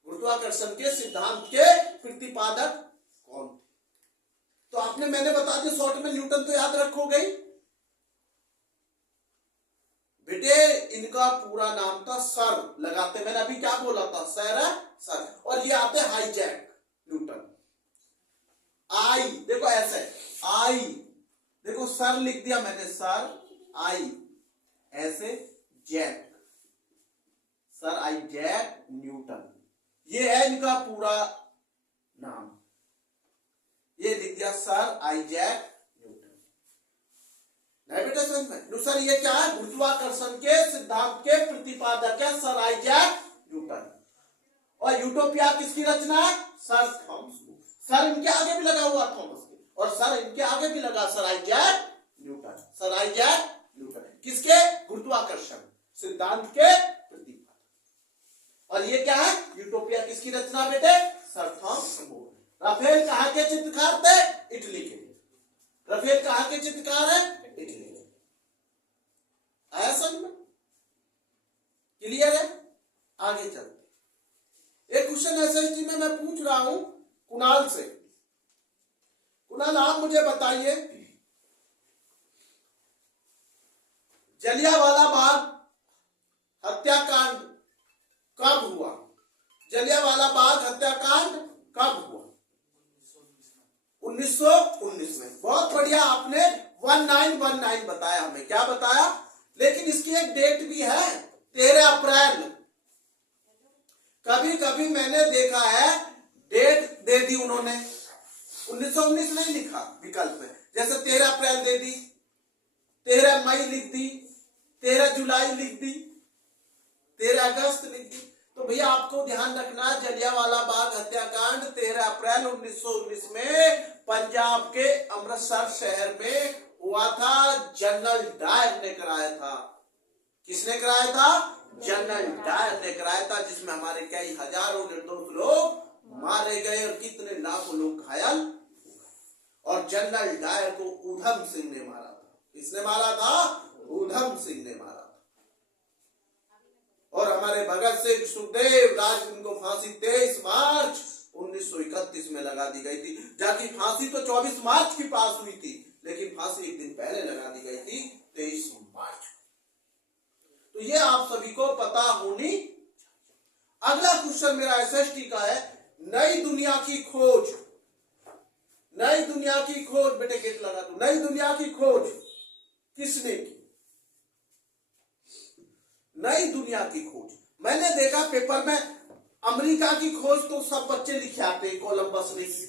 गुरुत्वाकर्षण के सिद्धांत के प्रतिपादक कौन थे? तो आपने, मैंने बता दिया शॉर्ट में, न्यूटन तो याद रखोगे ही बेटे। इनका पूरा नाम था सर, लगाते, मैंने अभी क्या बोला था, सर। और ये आते हाईजैक न्यूटन। आई देखो ऐसे, आई देखो, सर लिख दिया मैंने, sir I, Isaac, sir Isaac Newton, ये है इनका पूरा नाम। ये लिख दिया सर आई जैक न्यूटन। नहीं बेटा समझ में? सर ये क्या है? गुरुत्वाकर्षण के सिद्धांत के प्रतिपादक है सर आई जैक न्यूटन। और यूटोपिया किसकी रचना है? Sir Thomas. सर इनके आगे भी लगा हुआ थॉमस के, और सर इनके आगे भी लगा sir Isaac Newton. Sir Isaac Newton किसके? गुरुत्वाकर्षण सिद्धांत के प्रतिपादक। और ये क्या है? यूटोपिया किसकी रचना बेटे? Sir Thomas bore. राफेल कहां के चित्रकार थे? इटली के। राफेल कहां के चित्रकार है? इटली के। आया समझ में? क्लियर है? आगे चलते। एक क्वेश्चन एसएसटी में मैं पूछ रहा हूं कुणाल से। कुणाल आप मुझे बताइए, जलियांवाला बाग हत्याकांड कब हुआ? जलियांवाला बाग हत्याकांड कब हुआ? 1919 में। बहुत बढ़िया, आपने 1919 बताया हमें। क्या बताया? लेकिन इसकी एक डेट भी है, 13 अप्रैल। कभी कभी मैंने देखा है डेट दे दी उन्होंने, 1919 नहीं लिखा विकल्प में, जैसे 13 अप्रैल दे दी, 13 मई लिख दी, 13 जुलाई लिख दी, 13 अगस्त लिख दी। तो भैया आपको ध्यान रखना, जलियांवाला बाग हत्याकांड 13 अप्रैल 1919 में पंजाब के अमृतसर शहर में हुआ था। जनरल डायर ने कराया था। किसने कराया था? जनरल डायर ने कराया था, जिसमें हमारे कई हजारों निर्दोष लोग मारे गए और कितने लाखों लोग घायल। और जनरल डायर को ऊधम सिंह ने मारा था। किसने मारा था? ऊधम सिंह ने मारा था। और हमारे भगत सिंह, सुखदेव, राजगुरु को फांसी 23 मार्च 1931 में लगा दी गई थी। जबकि फांसी तो 24 मार्च की पास हुई थी, लेकिन फांसी एक दिन पहले लगा दी गई थी, 23 मार्च। तो ये आप सभी को पता होनी। अगला क्वेश्चन मेरा एसएसटी का है, नई दुनिया की खोज। नई दुनिया की खोज बेटे, गेट लगा दो। नई दुनिया की खोज किसने की? नई दुनिया की खोज मैंने देखा पेपर में, अमेरिका की खोज तो सब बच्चे लिखे आते, कोलंबस ने की।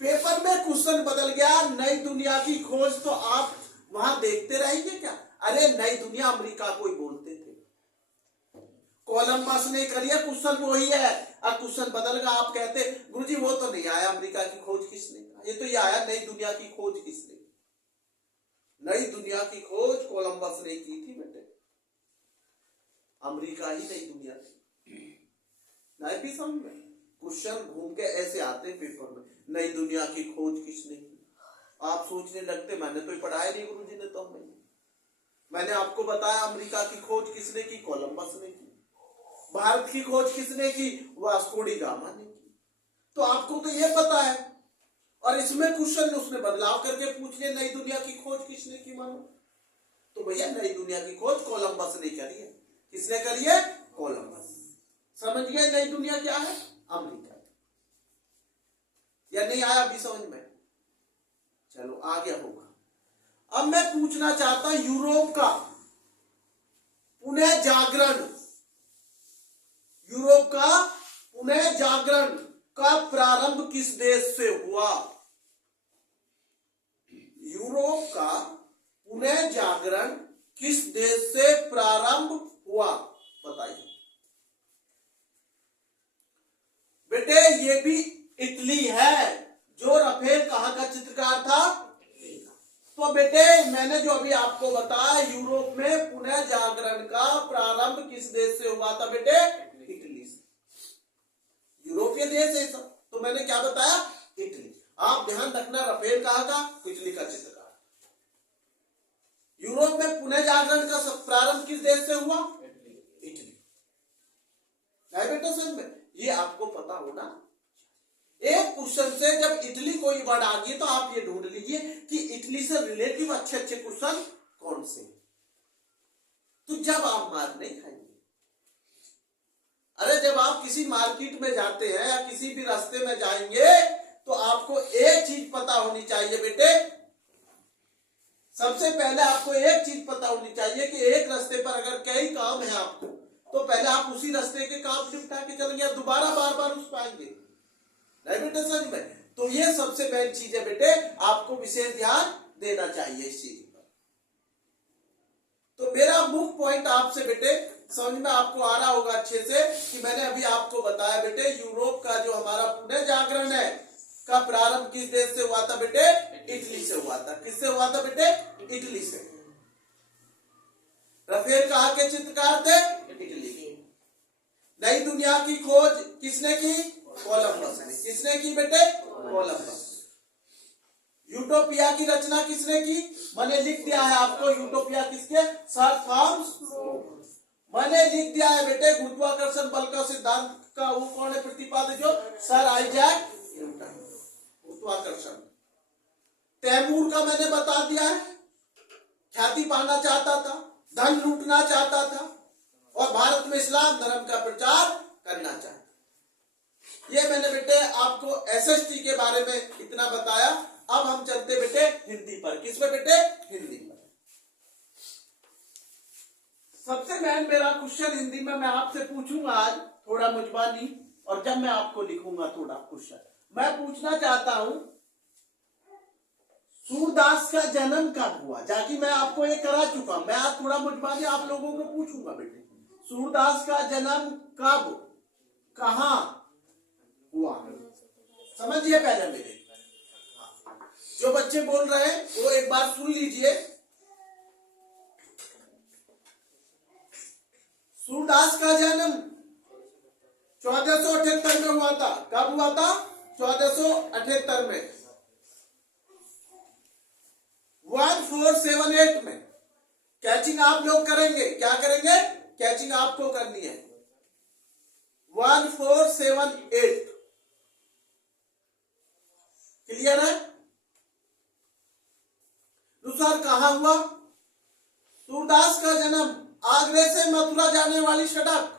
पेपर में क्वेश्चन बदल गया, नई दुनिया की खोज, तो आप वहां देखते रहेंगे क्या? अरे नई दुनिया अमेरिका को ही बोलते थे, कोलंबस ने करी है, क्वेश्चन वही है। अब क्वेश्चन बदल गया, आप कहते गुरुजी वो तो नहीं आया अमेरिका की खोज किसने, ये तो ये आया नई दुनिया की खोज किसने। नई दुनिया की खोज कोलंबस ने की थी बेटे, अमेरिका ही नई दुनिया थी। नहीं भी समझ में? क्वेश्चन घूम के ऐसे आते पेपर में, नई दुनिया की खोज किसने की। आप सोचने लगते मैंने तो पढ़ाया नहीं गुरुजी ने तो हमें। मैंने आपको बताया अमेरिका की खोज किसने की? कोलंबस ने की। भारत की खोज किसने की? वास्को डी गामा ने की। तो आपको तो ये पता है, और इसमें क्वेश्चन उसने बदलाव करके पूछ लिया, नई दुनिया की खोज किसने की मानो। तो भैया नई दुनिया की खोज कोलंबस ने करी है। किसने करी है? कोलंबस। समझ गए नई दुनिया क्या है? अमेरिका। या नहीं आया अभी समझ में? चलो आ गया होगा। अब मैं पूछना चाहता हूं यूरोप का पुनः जागरण, यूरोप का पुनः जागरण का प्रारंभ किस देश से हुआ? यूरोप का पुनः जागरण किस देश से प्रारंभ हुआ बताइए बेटे। ये भी इटली है। जो राफेल कहां का चित्रकार था? तो बेटे मैंने जो अभी आपको बताया यूरोप में पुनः जागरण का प्रारंभ किस देश से हुआ था बेटे? इटली से। यूरोपीय देश है सब। तो मैंने क्या बताया? इटली। आप ध्यान रखना राफेल कहां का? इटली का चित्रकार। यूरोप में पुनः जागरण का प्रारंभ किस देश से हुआ? इटली। नहीं बेटा समझ में? ये आपको पता होना। एक क्वेश्चन से जब इटली कोई वर्ड आ गई तो आप ये ढूंढ लीजिए कि इटली से रिलेटिव अच्छे अच्छे क्वेश्चन कौन से, तो जब आप मार नहीं खाएंगे। अरे जब आप किसी मार्केट में जाते हैं या किसी भी रास्ते में जाएंगे तो आपको एक चीज पता होनी चाहिए बेटे। सबसे पहले आपको एक चीज पता होनी चाहिए कि एक रास्ते पर अगर कई काम है आपको, तो पहले आप उसी रास्ते के काम निपटा के चलेंगे, दोबारा बार बार उस पाएंगे नहीं बेटे समझ में? तो ये सबसे मेन चीज है बेटे, आपको विशेष ध्यान देना चाहिए इस चीज पर। तो मेरा मुख्य पॉइंट आपसे बेटे समझ में आपको आ रहा होगा अच्छे से कि मैंने अभी आपको बताया बेटे यूरोप का जो हमारा पुनः जागरण है का प्रारंभ किस देश से हुआ था बेटे? इटली से हुआ था। किससे हुआ था बेटे? इटली से। राफेल कहां के चित्रकार थे? इटली के। नई दुनिया की खोज किसने की? कोलंबस ने। किसने की बेटे? कोलंबस। यूटोपिया की रचना किसने की? मैंने लिख दिया है आपको यूटोपिया किसके? Sir Thomas. मैंने लिख दिया है बेटे गुरुत्वाकर्षण बल का सिद्धांत का वो कौन है प्रतिपादक? जो सर आइजैक न्यूटन। गुरुत्वाकर्षण। तैमूर का मैंने बता दिया है, ख्याति पाना चाहता था, धन लूटना चाहता था और भारत में इस्लाम धर्म का प्रचार करना चाहता। ये मैंने बेटे आपको एसएसटी के बारे में इतना बताया। अब हम चलते बेटे हिंदी पर। किस पे बेटे? हिंदी पर। सबसे मेन मेरा क्वेश्चन हिंदी में मैं आपसे पूछूंगा आज, थोड़ा मुजबानी, और जब मैं आपको लिखूंगा थोड़ा क्वेश्चन मैं पूछना चाहता हूं सूरदास का जन्म कब हुआ? जाकि मैं आपको ये करा चुका, मैं आज थोड़ा मुजबानी आप लोगों को पूछूंगा बेटे। सूरदास का जन्म कब कहां हुआ? समझिए पहले मेरे, जो बच्चे बोल रहे हैं वो एक बार सुन लीजिए। सूरदास का जन्म 1478 में हुआ था। कब हुआ था? 1478 में। 1478 में। कैचिंग आप लोग करेंगे। क्या करेंगे? कैचिंग आपको करनी है। 1478 क्लियर है? दूसरा कहां हुआ? सूरदास का जन्म आगरे से मथुरा जाने वाली सड़क,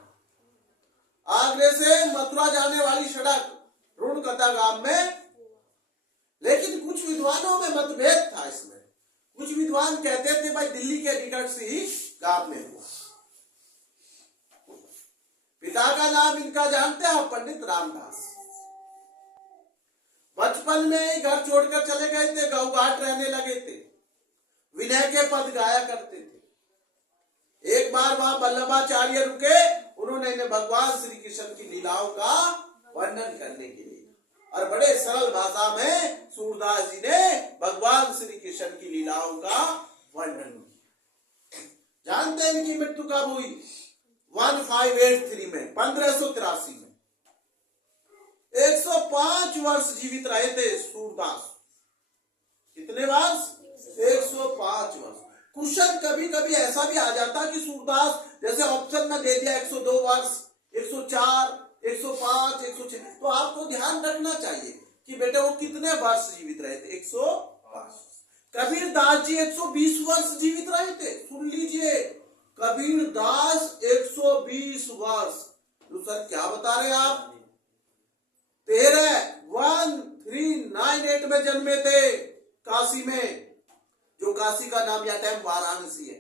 आगरे से मथुरा जाने वाली सड़क रुणकथा गांव में। लेकिन कुछ विद्वानों में मतभेद था इसमें। कुछ विद्वान कहते थे भाई दिल्ली के निकट से ही गांव में हुआ। पिता का नाम इनका जानते हैं? पंडित रामदास। बचपन में ही घर छोड़कर चले गए थे, गौघाट रहने लगे थे, विनय के पद गाया करते थे। एक बार वहां वल्लभाचार्य रुके, उन्होंने इन्हें भगवान श्री कृष्ण की लीलाओं का वर्णन करने के लिए, और बड़े सरल भाषा में सूरदास जी ने भगवान श्री कृष्ण की लीलाओं का वर्णन किया। जानते हैं इनकी मृत्यु कब हुई? 1583 में, 1583 में। 105 वर्ष जीवित रहे थे सूरदास। कितने वर्ष? 105 वर्ष। क्वेश्चन कभी कभी ऐसा भी आ जाता कि सूरदास, जैसे ऑप्शन में दे दिया 102 वर्ष, 104, 105, 106, तो आपको ध्यान रखना चाहिए कि बेटे वो कितने वर्ष जीवित रहे थे? 105। कबीरदास जी 120 वर्ष जीवित रहे थे। सुन लीजिए, कबीरदास 120 वर्ष। तो सर क्या बता रहे आप? 13 1398 में जन्मे थे काशी में, जो काशी का नाम या टाइम वाराणसी है।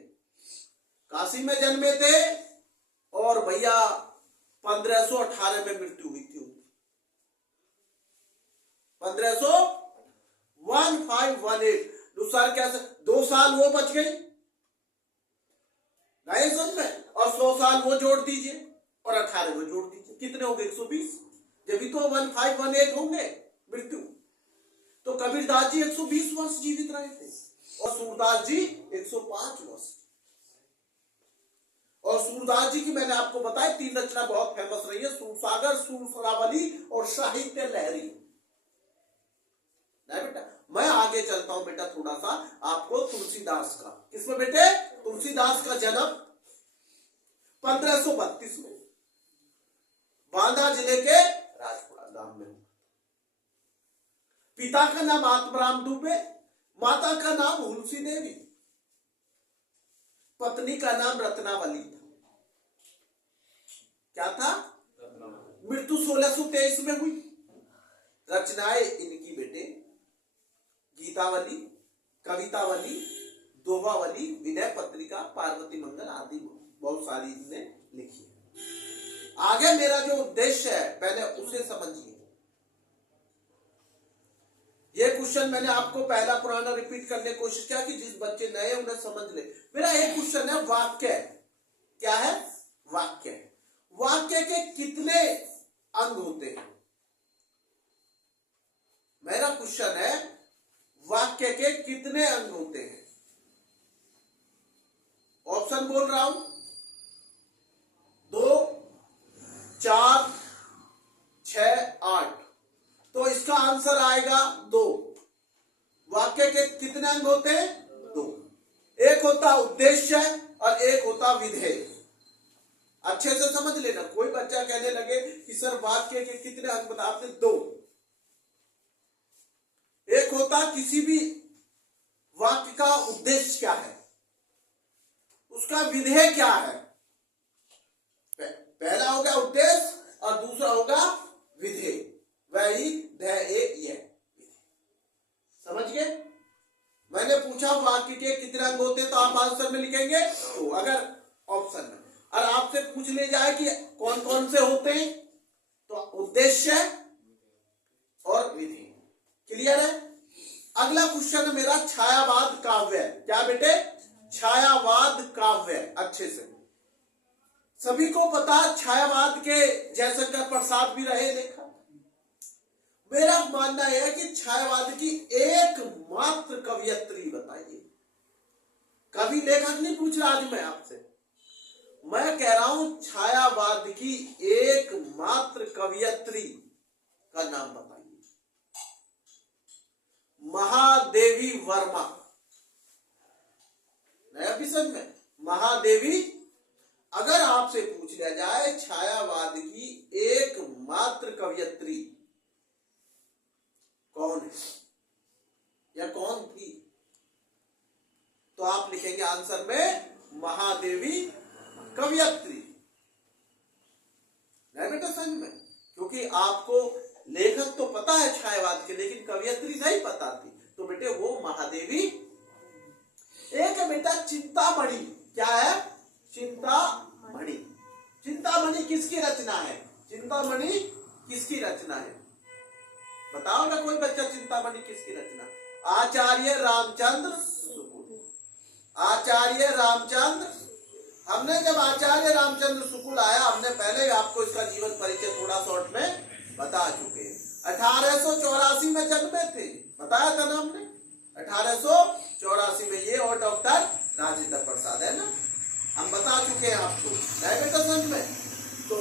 काशी में जन्मे थे और भैया 1518 में मृत्यु हुई थी। 1518 सर क्या 2 साल वो बच गई नहीं समझ में, और 100 साल वो जोड़ दीजिए और 18 वो जोड़ दीजिए, कितने हो गए 120। जब भी तो 1518 होंगे मृत्यु। तो कबीरदास जी 120 वर्ष जीवित रहे थे और सूरदास जी 105 वर्ष। और सूरदास जी की मैंने आपको बताया 3 रचना बहुत फेमस रही है, सूरसागर, सूरसरावली और साहित्य लहरी। नहीं बेटा, मैं आगे चलता हूं बेटा थोड़ा सा आपको तुलसीदास का। किसमें बेटे? तुलसीदास का जन्म 1532 में बांदा जिले के राजपुरा गांव में। पिता का नाम आत्माराम दुबे, माता का नाम हुलसी देवी, पत्नी का नाम रत्नावली था। क्या था? मृत्यु 1623 में हुई। रचनाएं इनकी बेटे गीतावली, कवितावली, दोहावली, विनय पत्रिका, पार्वती मंगल आदि बहुत सारी इसने लिखी है। आगे मेरा जो उद्देश्य है पहले उसे समझिए। ये क्वेश्चन मैंने आपको पहला पुराना रिपीट करने की कोशिश किया कि जिस बच्चे नए उन्हें समझ ले। मेरा एक क्वेश्चन है वाक्य। क्या है? वाक्य। वाक्य के कितने अंग होते हैं? मेरा क्वेश्चन है वाक्य के कितने अंग होते हैं? ऑप्शन बोल रहा हूं 2, 4, 6, 8। तो इसका आंसर आएगा 2। वाक्य के कितने अंग होते हैं? 2। एक होता उद्देश्य और एक होता विधेय। अच्छे से समझ लेना। कोई बच्चा कहने लगे कि सर वाक्य के कितने अंग बता, आपने 2। एक होता किसी भी वाक्य का उद्देश्य क्या है, उसका विधेय क्या है। पहला होगा उद्देश्य और दूसरा होगा विधेय। वही ध्येय। समझ गए? मैंने पूछा वाक्य के कितने अंग होते तो आप आंसर में लिखेंगे तो, अगर ऑप्शन में। और आपसे पूछ ले जाए कि कौन कौन से होते हैं तो उद्देश्य और विधेय। क्लियर है? अगला क्वेश्चन मेरा छायावाद काव्य। क्या बेटे? छायावाद काव्य। अच्छे से सभी को पता छायावाद के जयशंकर प्रसाद भी रहे लेखक। मेरा मानना है कि छायावाद की एकमात्र कवयित्री बताइए। कवि लेखक नहीं पूछ रहा आज मैं आपसे, मैं कह रहा हूं छायावाद की एकमात्र कवयित्री का नाम बताइए। महादेवी वर्मा। नया विषय में महादेवी। अगर आपसे पूछ लिया जाए छायावाद की एकमात्र कवयित्री कौन है या कौन थी, तो आप लिखेंगे आंसर में महादेवी कवयित्री। नहीं बेटा समझ में, क्योंकि आपको लेखक तो पता है छायावाद के, लेकिन कवयित्री नहीं पता थी। तो बेटे वो महादेवी। एक है बेटा चिंतामणि। क्या है? चिंतामणि। चिंतामणि किसकी रचना है? चिंतामणि किसकी रचना है? बताओ ना कोई बच्चा, चिंतामणि किसकी रचना? आचार्य रामचंद्र शुक्ल। आचार्य रामचंद्र। हमने जब आचार्य रामचंद्र शुक्ल आया, हमने पहले आपको इसका जीवन परिचय थोड़ा शॉर्ट में बता चुके हैं। 1884 में जन्मे थे, बताया था ना हमने। 1884 में ये और डॉक्टर राजेंद्र प्रसाद है ना, हम बता चुके हैं आपको। नहीं बेटा समझ में? तो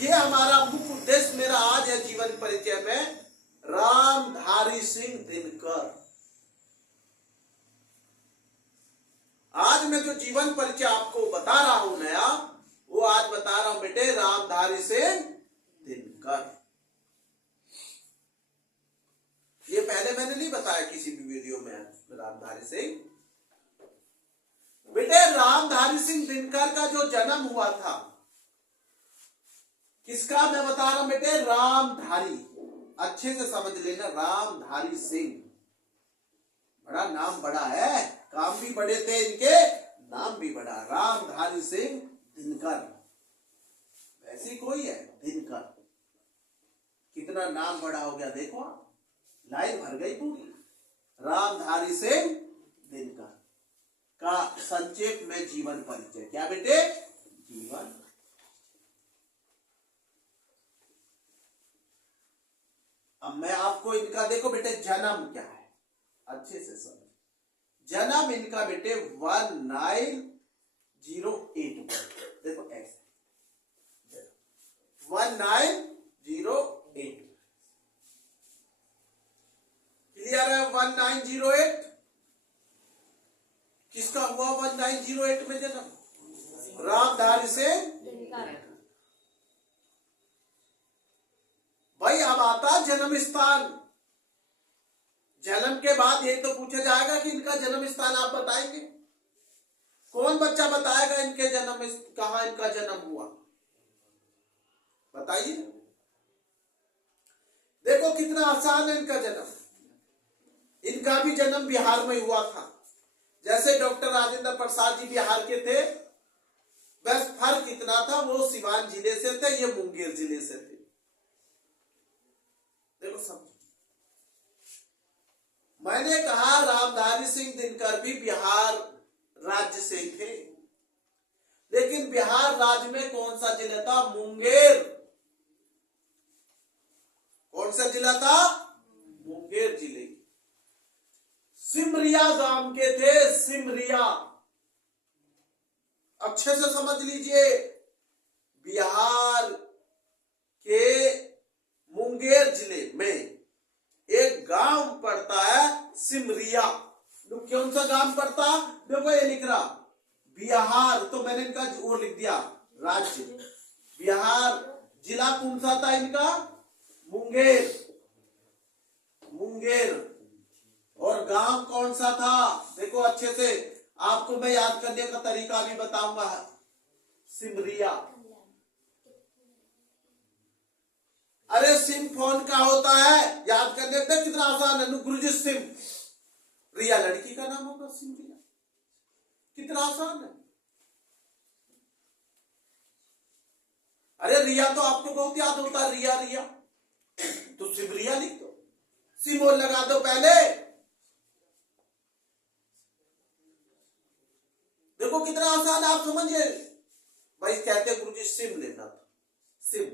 ये हमारा मुख्य उद्देश्य मेरा आज है जीवन परिचय में रामधारी सिंह दिनकर। आज मैं जो जीवन परिचय आपको बता रहा हूं नया, वो आज बता रहा हूं बेटे रामधारी सिंह दिनकर। ये पहले मैंने नहीं बताया किसी भी वीडियो में रामधारी सिंह। बेटे रामधारी सिंह दिनकर का जो जन्म हुआ था, किसका मैं बता रहा हूं बेटे? रामधारी। अच्छे से समझ लेना, रामधारी सिंह, बड़ा नाम बड़ा है, काम भी बड़े थे इनके, नाम भी बड़ा, रामधारी सिंह दिनकर, ऐसी कोई है दिनकर, कितना नाम बड़ा हो गया देखो आप, लाइन भर गई पूरी। रामधारी सिंह दिनकर का संक्षेप में जीवन परिचय, क्या बेटे, जीवन। अब मैं आपको इनका देखो बेटे जन्म क्या है, अच्छे से समझ। जन्म इनका बेटे 1908 देखो ऐसे 1908, क्लियर है। 1908 किसका हुआ 1908 में जन्म, रामधारी सिंह। भाई अब आता जन्म स्थान, जन्म के बाद ये तो पूछा जाएगा कि इनका जन्म स्थान आप बताएंगे, कौन बच्चा बताएगा इनके जन्म, कहां इनका जन्म हुआ, बताइए। देखो कितना आसान है इनका जन्म, इनका भी जन्म बिहार में हुआ था, जैसे डॉक्टर राजेंद्र प्रसाद जी बिहार के थे, बस फर्क इतना था वो सिवान जिले से थे, ये मुंगेर जिले से थे। देखो समझो, मैंने कहा रामधारी सिंह दिनकर भी बिहार राज्य से थे, लेकिन बिहार राज्य में कौन सा जिला था, मुंगेर। कौन सा जिला था, मुंगेर जिले। सिमरिया गांव के थे, सिमरिया, अच्छे से समझ लीजिए, बिहार के मुंगेर जिले में एक गांव पड़ता है सिमरिया। कौन सा गांव पड़ता, देखो ये लिख रहा बिहार, तो मैंने इनका वो लिख दिया राज्य, बिहार। जिला कौन सा था इनका, मुंगेर, मुंगेर। और गांव कौन सा था, देखो अच्छे से, आपको मैं याद करने का तरीका भी बताऊंगा, सिमरिया। अरे सिम फोन का होता है, याद करने का कितना आसान है, गुरुजी सिम, रिया लड़की का नाम होगा, सिमरिया, कितना आसान है। अरे रिया तो आपको बहुत याद होता है, रिया रिया, तो सिमरिया लिख दो, सिमोन लगा दो पहले। देखो कितना आसान है, आप समझिए। भाई कहते हैं गुरुजी सिम लेना था, सिम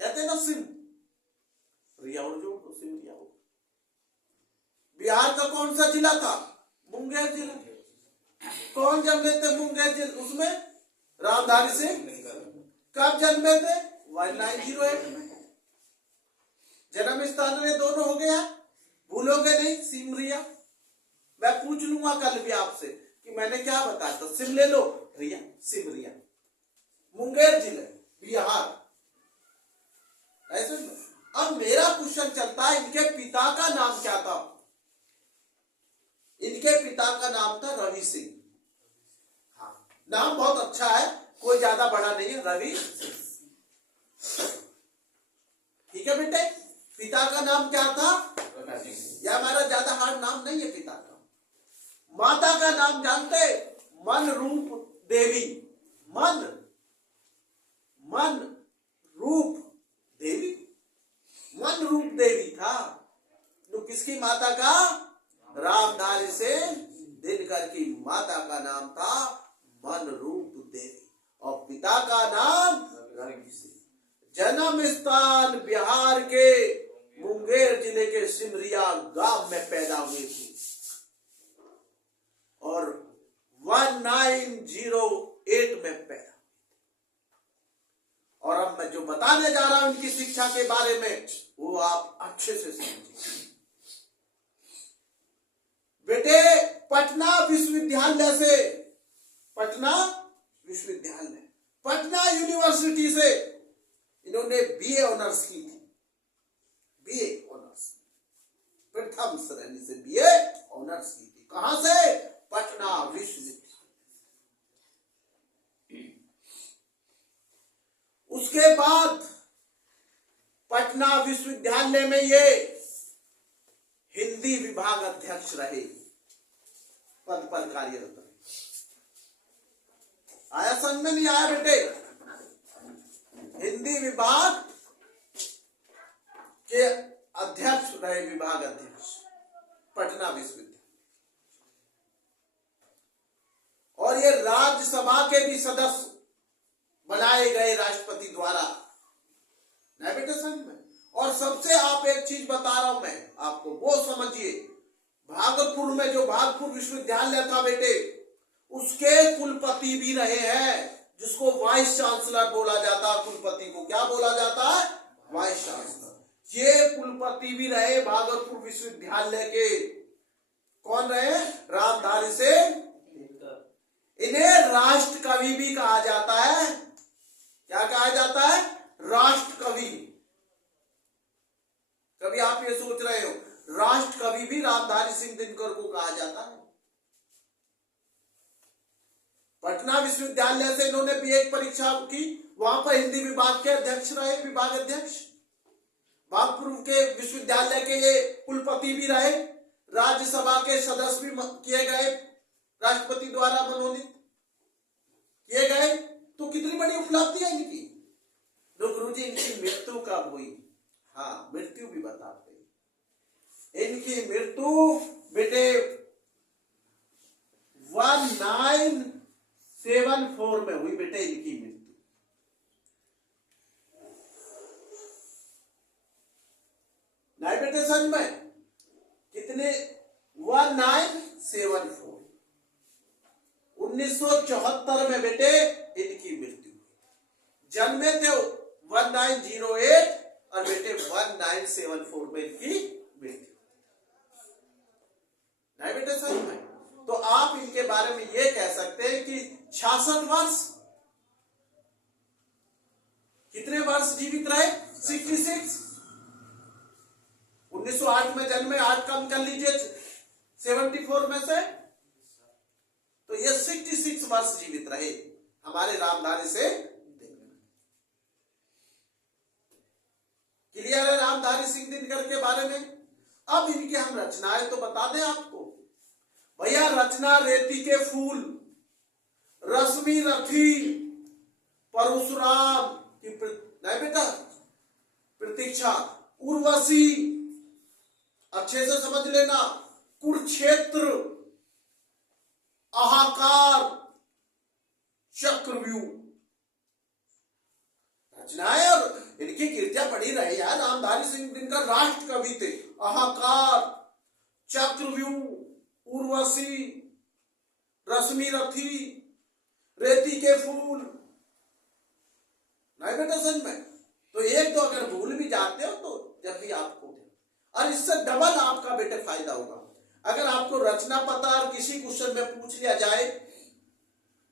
कहते हैं ना, सिम, रिया और जोड़ दो, सिमरिया हो। बिहार का कौन सा जिला था, मुंगेर जिला। कौन जन्मे थे मुंगेर जिला, उसमें रामधारी सिंह। कब जन्मे थे, 1908 में। जन्म स्थान में दोनों हो गया, भूलोगे नहीं, सिमरिया। मैं पूछ लूंगा कल भी आपसे कि मैंने क्या बताया, तो सिम ले लो, रिया, सिमरिया, मुंगेर जिले, बिहार, ऐसे। अब मेरा क्वेश्चन चलता है, इनके पिता का नाम क्या था। इनके पिता का नाम था रवि सिंह। हाँ, नाम बहुत अच्छा है, कोई ज्यादा बड़ा नहीं है, रवि सिंह। ठीक है बेटे, पिता का नाम क्या था, यह हमारा ज्यादा हार्ड नाम नहीं है पिता का। माता का नाम जानते, मन रूप देवी, मन रूप देवी, मन रूप देवी था। तो किसकी माता का, रामधारी सिंह दिनकर की माता का नाम था मन रूप देवी, और पिता का नाम रवि सिंह। जन्म स्थान बिहार के मुंगेर जिले के सिमरिया गांव में पैदा हुए थे, और 1908 में पैदा। और अब मैं जो बताने जा रहा हूं इनकी शिक्षा के बारे में, वो आप अच्छे से समझिए। बेटे पटना विश्वविद्यालय से, पटना विश्वविद्यालय, पटना यूनिवर्सिटी से इन्होंने बीए ऑनर्स की थी, बीए ऑनर्स, प्रथम श्रेणी से बीए ऑनर्स की थी। कहां से, पटना विश्वविद्यालय। उसके बाद पटना विश्वविद्यालय विश्वविद्यालय में ये हिंदी विभाग अध्यक्ष रहे, पद पर कार्यरत रहे। आया समझ में नहीं आया बेटे? हिंदी विभाग के अध्यक्ष रहे, विभाग अध्यक्ष पटना विश्वविद्यालय। और ये राज्यसभा के भी सदस्य बनाए गए राष्ट्रपति द्वारा। नहीं बेटे समझ में? और सबसे आप एक चीज बता रहा हूं मैं आपको, वो समझिए, भागलपुर में जो भागलपुर विश्वविद्यालय था बेटे, उसके कुलपति भी रहे हैं, जिसको वाइस चांसलर बोला जाता है। कुलपति को क्या बोला जाता है? Vice chancellor. ये कुलपति भी रहे भागलपुर विश्वविद्यालय के। कौन रहे? रामधारी सिंह। इन्हें राष्ट्र कवि भी कहा जाता है। क्या कहा जाता है? राष्ट्र कवि। कभी आप ये सोच रहे हो, राष्ट्र कवि भी रामधारी सिंह दिनकर को कहा जाता है। पटना विश्वविद्यालय से इन्होंने बीए की परीक्षा की, वहां पर हिंदी विभाग के अध्यक्ष रहे, विभाग अध्यक्ष। भागलपुर के विश्वविद्यालय के ये कुलपति भी रहे, राज्यसभा के सदस्य भी किए गए, राष्ट्रपति द्वारा मनोनीत किए गए। तो कितनी बड़ी उपलब्धि है इनकी। तो गुरुजी इनकी मृत्यु कब हुई? हाँ, मृत्यु भी बताते हैं। इनकी मृत्यु बेटे 1974 में हुई बेटे, इनकी मृत्यु। नहीं बेटे समझ में? कितने? 1974, 1974 में बेटे इनकी मृत्यु। जन्मे थे 1908 और बेटे 1974 में इनकी मृत्यु। नहीं बेटे समझ में? तो आप इनके बारे में ये कह सकते हैं कि 66 वर्ष, कितने वर्ष जीवित रहे? 66। 1908 में जन्मे, 8 कम कर लीजिए 74 में से, तो ये 66 वर्ष जीवित रहे हमारे रामधारी से। क्लियर है रामधारी सिंह दिनकर के बारे में? अब इनकी हम रचनाएं तो बता दें आपको भैया। रचना रेती के फूल, रश्मि रथी, परशुराम की नहीं बेटा प्रतीक्षा, उर्वशी, अच्छे से समझ लेना, कुरुक्षेत्र, हाहाकार, चक्रव्यूह, रचनाएं और इनकी कीर्तियां पड़ी रही यार। रामधारी सिंह दिनकर राष्ट्र कवि थे। हाहाकार, चक्रव्यूह, उर्वशी, रश्मि रथी, रेती के फूल। नहीं बेटा समझ में? तो एक दो अगर भूल भी जाते हो तो जब भी आपको, और इससे डबल आपका बेटे फायदा होगा। अगर आपको रचना पता और किसी क्वेश्चन में पूछ लिया जाए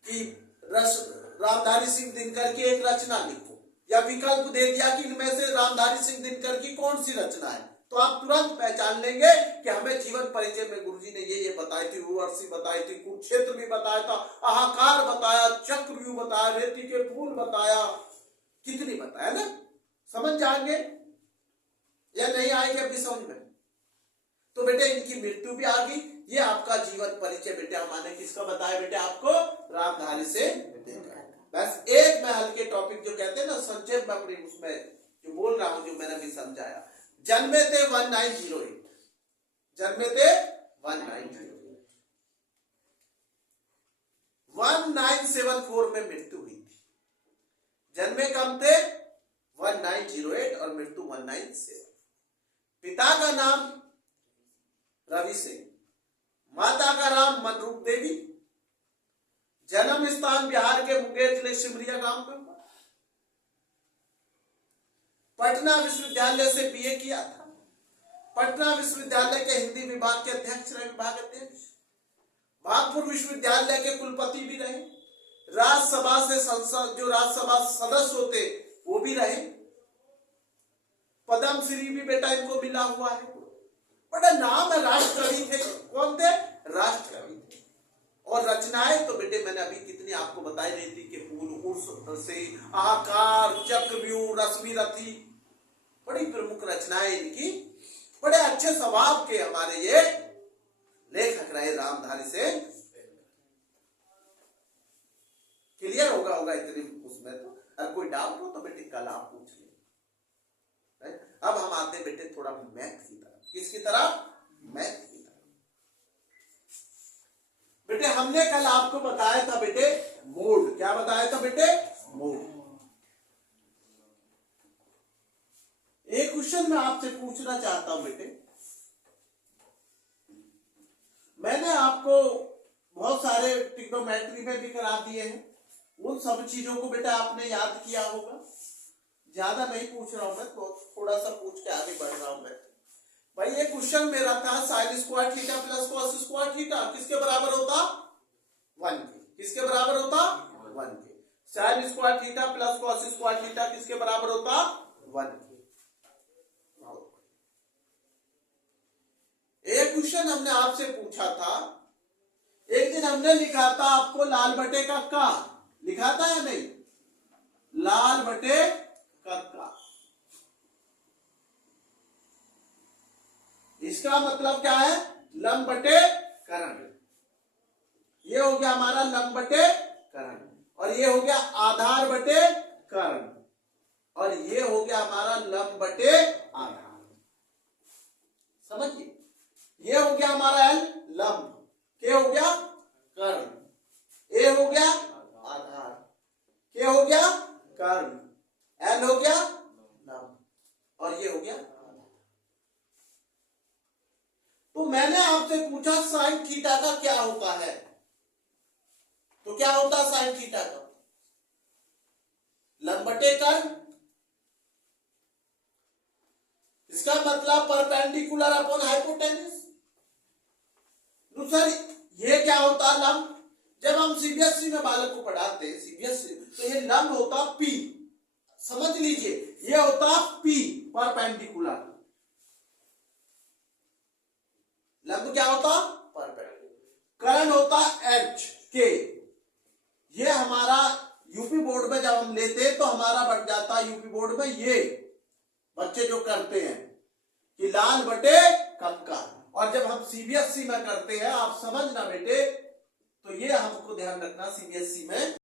कि रामधारी सिंह दिनकर की एक रचना लिखो, या विकल्प दे दिया कि इनमें से रामधारी सिंह दिनकर की कौन सी रचना है, तो आप तुरंत पहचान लेंगे कि हमें जीवन परिचय में गुरुजी ने ये बताई थी, उर्वशी बताई थी, कुरुक्षेत्र भी बताया था, हाहाकार बताया, चक्रव्यूह बताया, रेती के फूल बताया, कितनी बताया ना। समझ जाएंगे या नहीं आएंगे अपनी समझ में? तो बेटे इनकी मृत्यु भी आ गई। ये आपका जीवन परिचय बेटे हमने किसका बताया बेटे आपको? रामधारी से। बस एक मैं हल्के टॉपिक जो कहते हैं ना संक्षेप में अपनी उसमें जो बोल रहा हूं, जो मैंने भी समझाया। जन्मे थे 1908, जन्मे थे 1908, 1974 में मृत्यु हुई थी। जन्मे कब थे? 1908 और मृत्यु 1974। पिता का नाम रवि सिंह, माता का नाम मनरूप देवी, जन्म स्थान बिहार के मुंगेर जिले सिमरिया गांव में हुआ। पटना विश्वविद्यालय से बीए किया था। पटना विश्वविद्यालय के हिंदी विभाग के अध्यक्ष रहे, विभाग अध्यक्ष। भागलपुर विश्वविद्यालय के कुलपति भी रहे। राज्यसभा से संसद जो राज्यसभा सदस्य होते वो भी रहे। पद्म श्री भी बेटा इनको मिला हुआ है। बड़ा नाम है, राष्ट्र कवि थे। कौन थे? राष्ट्र कवि थे। और रचनाएं तो बेटे मैंने अभी कितनी आपको बताई, रेती के फूल, उर्वशी, हाहाकार, चक्रव्यूह, रश्मि रथी, बड़ी प्रमुख रचनाएं इनकी, बड़े अच्छे स्वभाव के हमारे ये लेखक रहे रामधारी से। क्लियर होगा इतनी उसमें तो। अगर कोई डाउट हो तो बेटे कल आप पूछ लें। अब हम आते बेटे थोड़ा मैथ की तरफ। किसकी तरफ? मैथ की तरफ। बेटे हमने कल आपको बताया था बेटे मोड। क्या बताया था बेटे? मोड। एक क्वेश्चन मैं आपसे पूछना चाहता हूं बेटे। मैंने आपको बहुत सारे ट्रिग्नोमेट्री में भी करा दिए हैं, उन सब चीजों को बेटा आपने याद किया होगा। ज्यादा नहीं पूछ रहा हूं मैं, तो थोड़ा सा पूछ के आगे बढ़ रहा हूं मैं। भाई ये क्वेश्चन मेरा था sine square theta plus cos square theta किसके बराबर होता? 1 के। किसके बराबर होता? 1 के। Sine square theta plus cos square theta किसके बराबर होता? 1 के। एक क्वेश्चन हमने आपसे पूछा था, एक दिन हमने लिखा था आपको लाल बटे का का, लिखा था या नहीं? लाल बटे का। इसका मतलब क्या है? लंब बटे करण। ये हो गया हमारा लंब बटे करण, और ये हो गया आधार बटे कर्ण, और ये हो गया हमारा लंब बटे आधार। समझिए, ये हो गया हमारा एल लंब, के हो गया कर्ण, ए हो गया आधार, के हो गया कर्ण, एल हो गया लंब, और ये हो गया आधार। तो मैंने आपसे पूछा साइन थीटा का क्या होता है, तो क्या होता है साइन थीटा का? लंब बटे कर्ण। इसका मतलब परपेंडिकुलर अपॉन हाइपोटेन्यूज। सर ये क्या होता है लंब? जब हम सीबीएसई में बालक को पढ़ाते हैं सीबीएसई, तो ये लंब होता पी। समझ लीजिए, ये होता पी परपेंडिकुलर। लंब क्या होता? परपेंडिकुलर। कर्ण होता एच के। ये हमारा यूपी बोर्ड में जब हम लेते हैं तो हमारा बढ़ जाता है यूपी बोर्ड में, ये बच्चे जो करते हैं कि लाल बटे कक्का, और जब हम सीबीएसई में करते हैं, आप समझना बेटे, तो ये हमको ध्यान रखना सीबीएसई में